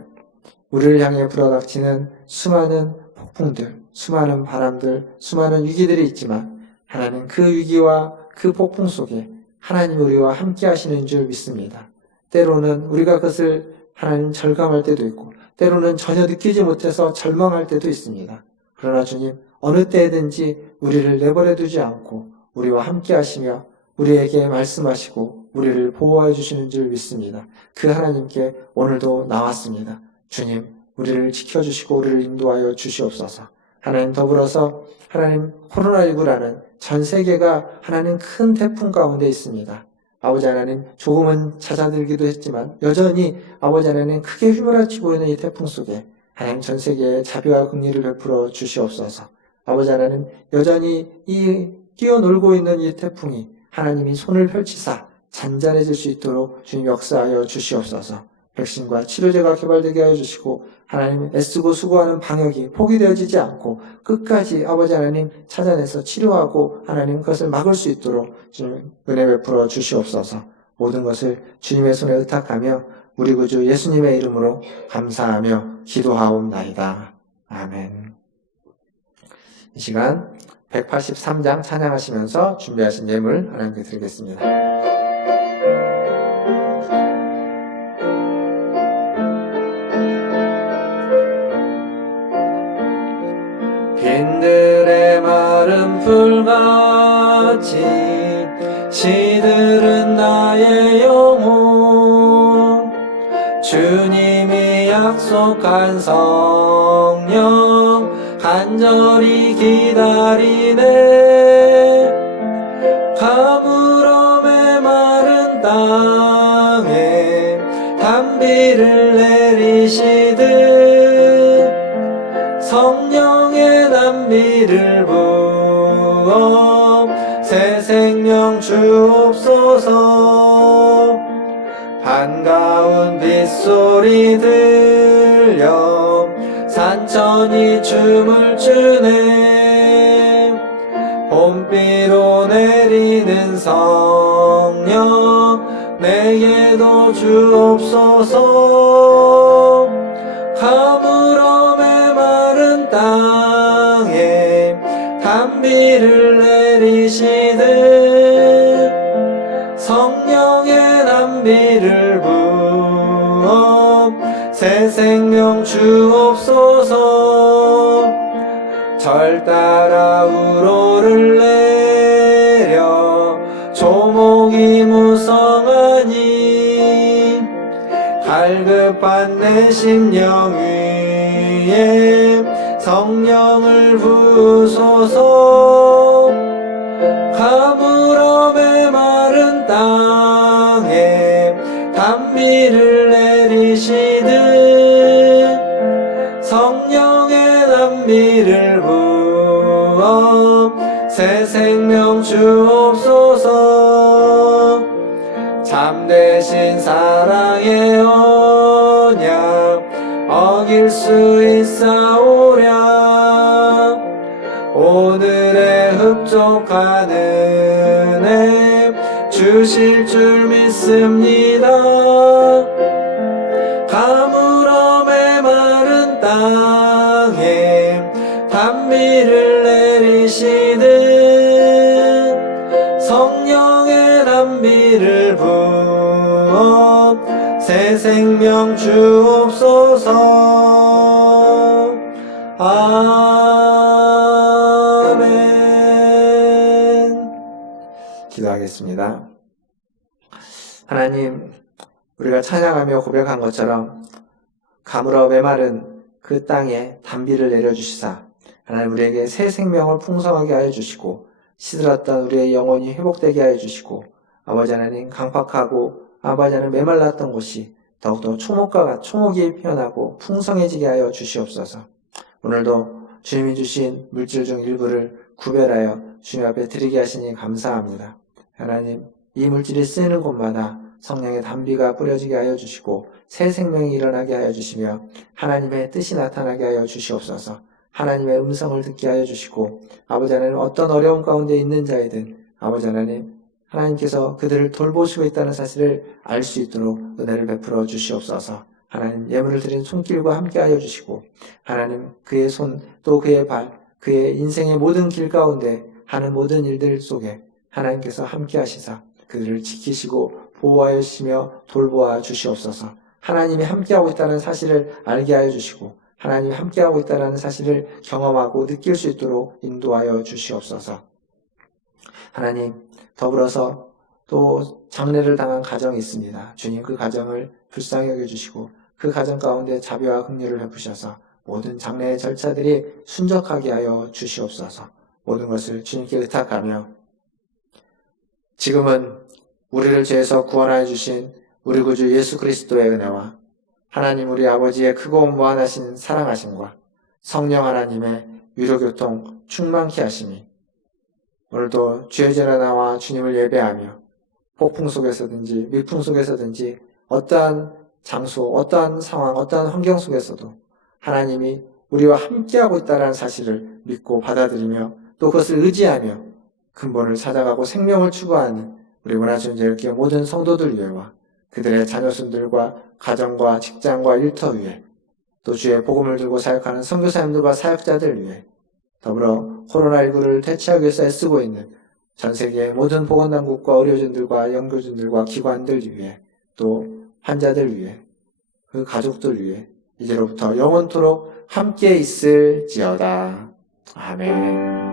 우리를 향해 불어닥치는 수많은 폭풍들, 수많은 바람들, 수많은 위기들이 있지만 하나님 그 위기와 그 폭풍 속에 하나님 우리와 함께 하시는 줄 믿습니다. 때로는 우리가 그것을 하나님 절감할 때도 있고 때로는 전혀 느끼지 못해서 절망할 때도 있습니다. 그러나 주님, 어느 때든지 우리를 내버려 두지 않고 우리와 함께 하시며 우리에게 말씀하시고 우리를 보호해 주시는 줄 믿습니다. 그 하나님께 오늘도 나왔습니다. 주님, 우리를 지켜주시고 우리를 인도하여 주시옵소서. 하나님, 더불어서 하나님 코로나19라는 전 세계가 하나님 큰 태풍 가운데 있습니다. 아버지 하나님, 조금은 잦아들기도 했지만 여전히 아버지 하나님 크게 휘몰아치고 있는 이 태풍 속에 하나님 전 세계에 자비와 긍휼을 베풀어 주시옵소서. 아버지 하나님, 여전히 이 뛰어놀고 있는 이 태풍이 하나님이 손을 펼치사 잔잔해질 수 있도록 주님 역사하여 주시옵소서. 백신과 치료제가 개발되게 하여 주시고 하나님 애쓰고 수고하는 방역이 포기되어지지 않고 끝까지 아버지 하나님 찾아내서 치료하고 하나님 그것을 막을 수 있도록 주님 은혜 베풀어 주시옵소서. 모든 것을 주님의 손에 의탁하며 우리 구주 예수님의 이름으로 감사하며 기도하옵나이다. 아멘. 이 시간 183장 찬양하시면서 준비하신 예물 하나님께 드리겠습니다. 빈들의 마른 풀같이 시들은 나의 영혼 주님이 약속한 성령 간절히 기다리네 가물어 메마른 땅에 단비를 내리시듯 성령의 단비를 부어 새 생명 주옵소서. 반가운 빗소리 들려 산천이 춤을 추네 봄비로 내리는 성령 내게도 주옵소서. 가물어 메마른 땅에 단비를 내리시듯 성령의 단비를 부어 새 생명 주옵소서. 절 따라 우로를 내려 조목이 무성하니 갈급한 내 심령 위에 성령을 부으소서. 가물어 메마른 땅에 단비를 내리시듯 성령의 단비를 부어 새 생명 주옵소서. 참되신 사랑의 언약 어길 수 있사오랴. 오늘의 흡족한 은혜 주실 줄 믿습니다. 가물어 메마른 땅에 단비를 내리시듯 성령의 단비를 부어 새 생명 주옵소서. 아멘. 기도하겠습니다. 하나님, 우리가 찬양하며 고백한 것처럼 가물어 메마른 그 땅에 단비를 내려주시사 하나님 우리에게 새 생명을 풍성하게 하여 주시고 시들었던 우리의 영혼이 회복되게 하여 주시고 아버지 하나님 강팍하고 아버지 하나님 메말랐던 곳이 더욱더 초목이 피어나고 풍성해지게 하여 주시옵소서. 오늘도 주님이 주신 물질 중 일부를 구별하여 주님 앞에 드리게 하시니 감사합니다. 하나님, 이 물질이 쓰이는 곳마다 성령의 단비가 뿌려지게 하여 주시고 새 생명이 일어나게 하여 주시며 하나님의 뜻이 나타나게 하여 주시옵소서. 하나님의 음성을 듣게 하여 주시고 아버지 하나님 어떤 어려움 가운데 있는 자이든 아버지 하나님 하나님께서 그들을 돌보시고 있다는 사실을 알 수 있도록 은혜를 베풀어 주시옵소서. 하나님 예물을 드린 손길과 함께 하여 주시고 하나님 그의 손 또 그의 발 그의 인생의 모든 길 가운데 하는 모든 일들 속에 하나님께서 함께 하시사 그들을 지키시고 보호하여 주시며 돌보아 주시옵소서. 하나님이 함께하고 있다는 사실을 알게 하여 주시고 하나님이 함께하고 있다는 사실을 경험하고 느낄 수 있도록 인도하여 주시옵소서. 하나님 더불어서 또 장례를 당한 가정이 있습니다. 주님 그 가정을 불쌍히 여겨주시고 그 가정 가운데 자비와 긍휼을 베푸셔서 모든 장례의 절차들이 순적하게 하여 주시옵소서. 모든 것을 주님께 의탁하며 지금은 우리를 죄에서 구원하여 주신 우리 구주 예수 그리스도의 은혜와 하나님 우리 아버지의 크고 무한하신 사랑하심과 성령 하나님의 위로교통 충만케 하심이 오늘도 주의 전에 나와 주님을 예배하며 폭풍 속에서든지 미풍 속에서든지 어떠한 장소, 어떠한 상황, 어떠한 환경 속에서도 하나님이 우리와 함께하고 있다는 사실을 믿고 받아들이며 또 그것을 의지하며 근본을 찾아가고 생명을 추구하는 우리 문화촌제일교회 모든 성도들 위해와 그들의 자녀순들과 가정과 직장과 일터 위에 또 주의 복음을 들고 사역하는 선교사님들과 사역자들 위해 더불어 코로나19를 퇴치하기 위해서 애쓰고 있는 전 세계의 모든 보건당국과 의료진들과 연구진들과 기관들 위해 또 환자들 위해 그 가족들 위해 이제로부터 영원토록 함께 있을지어다. 아멘.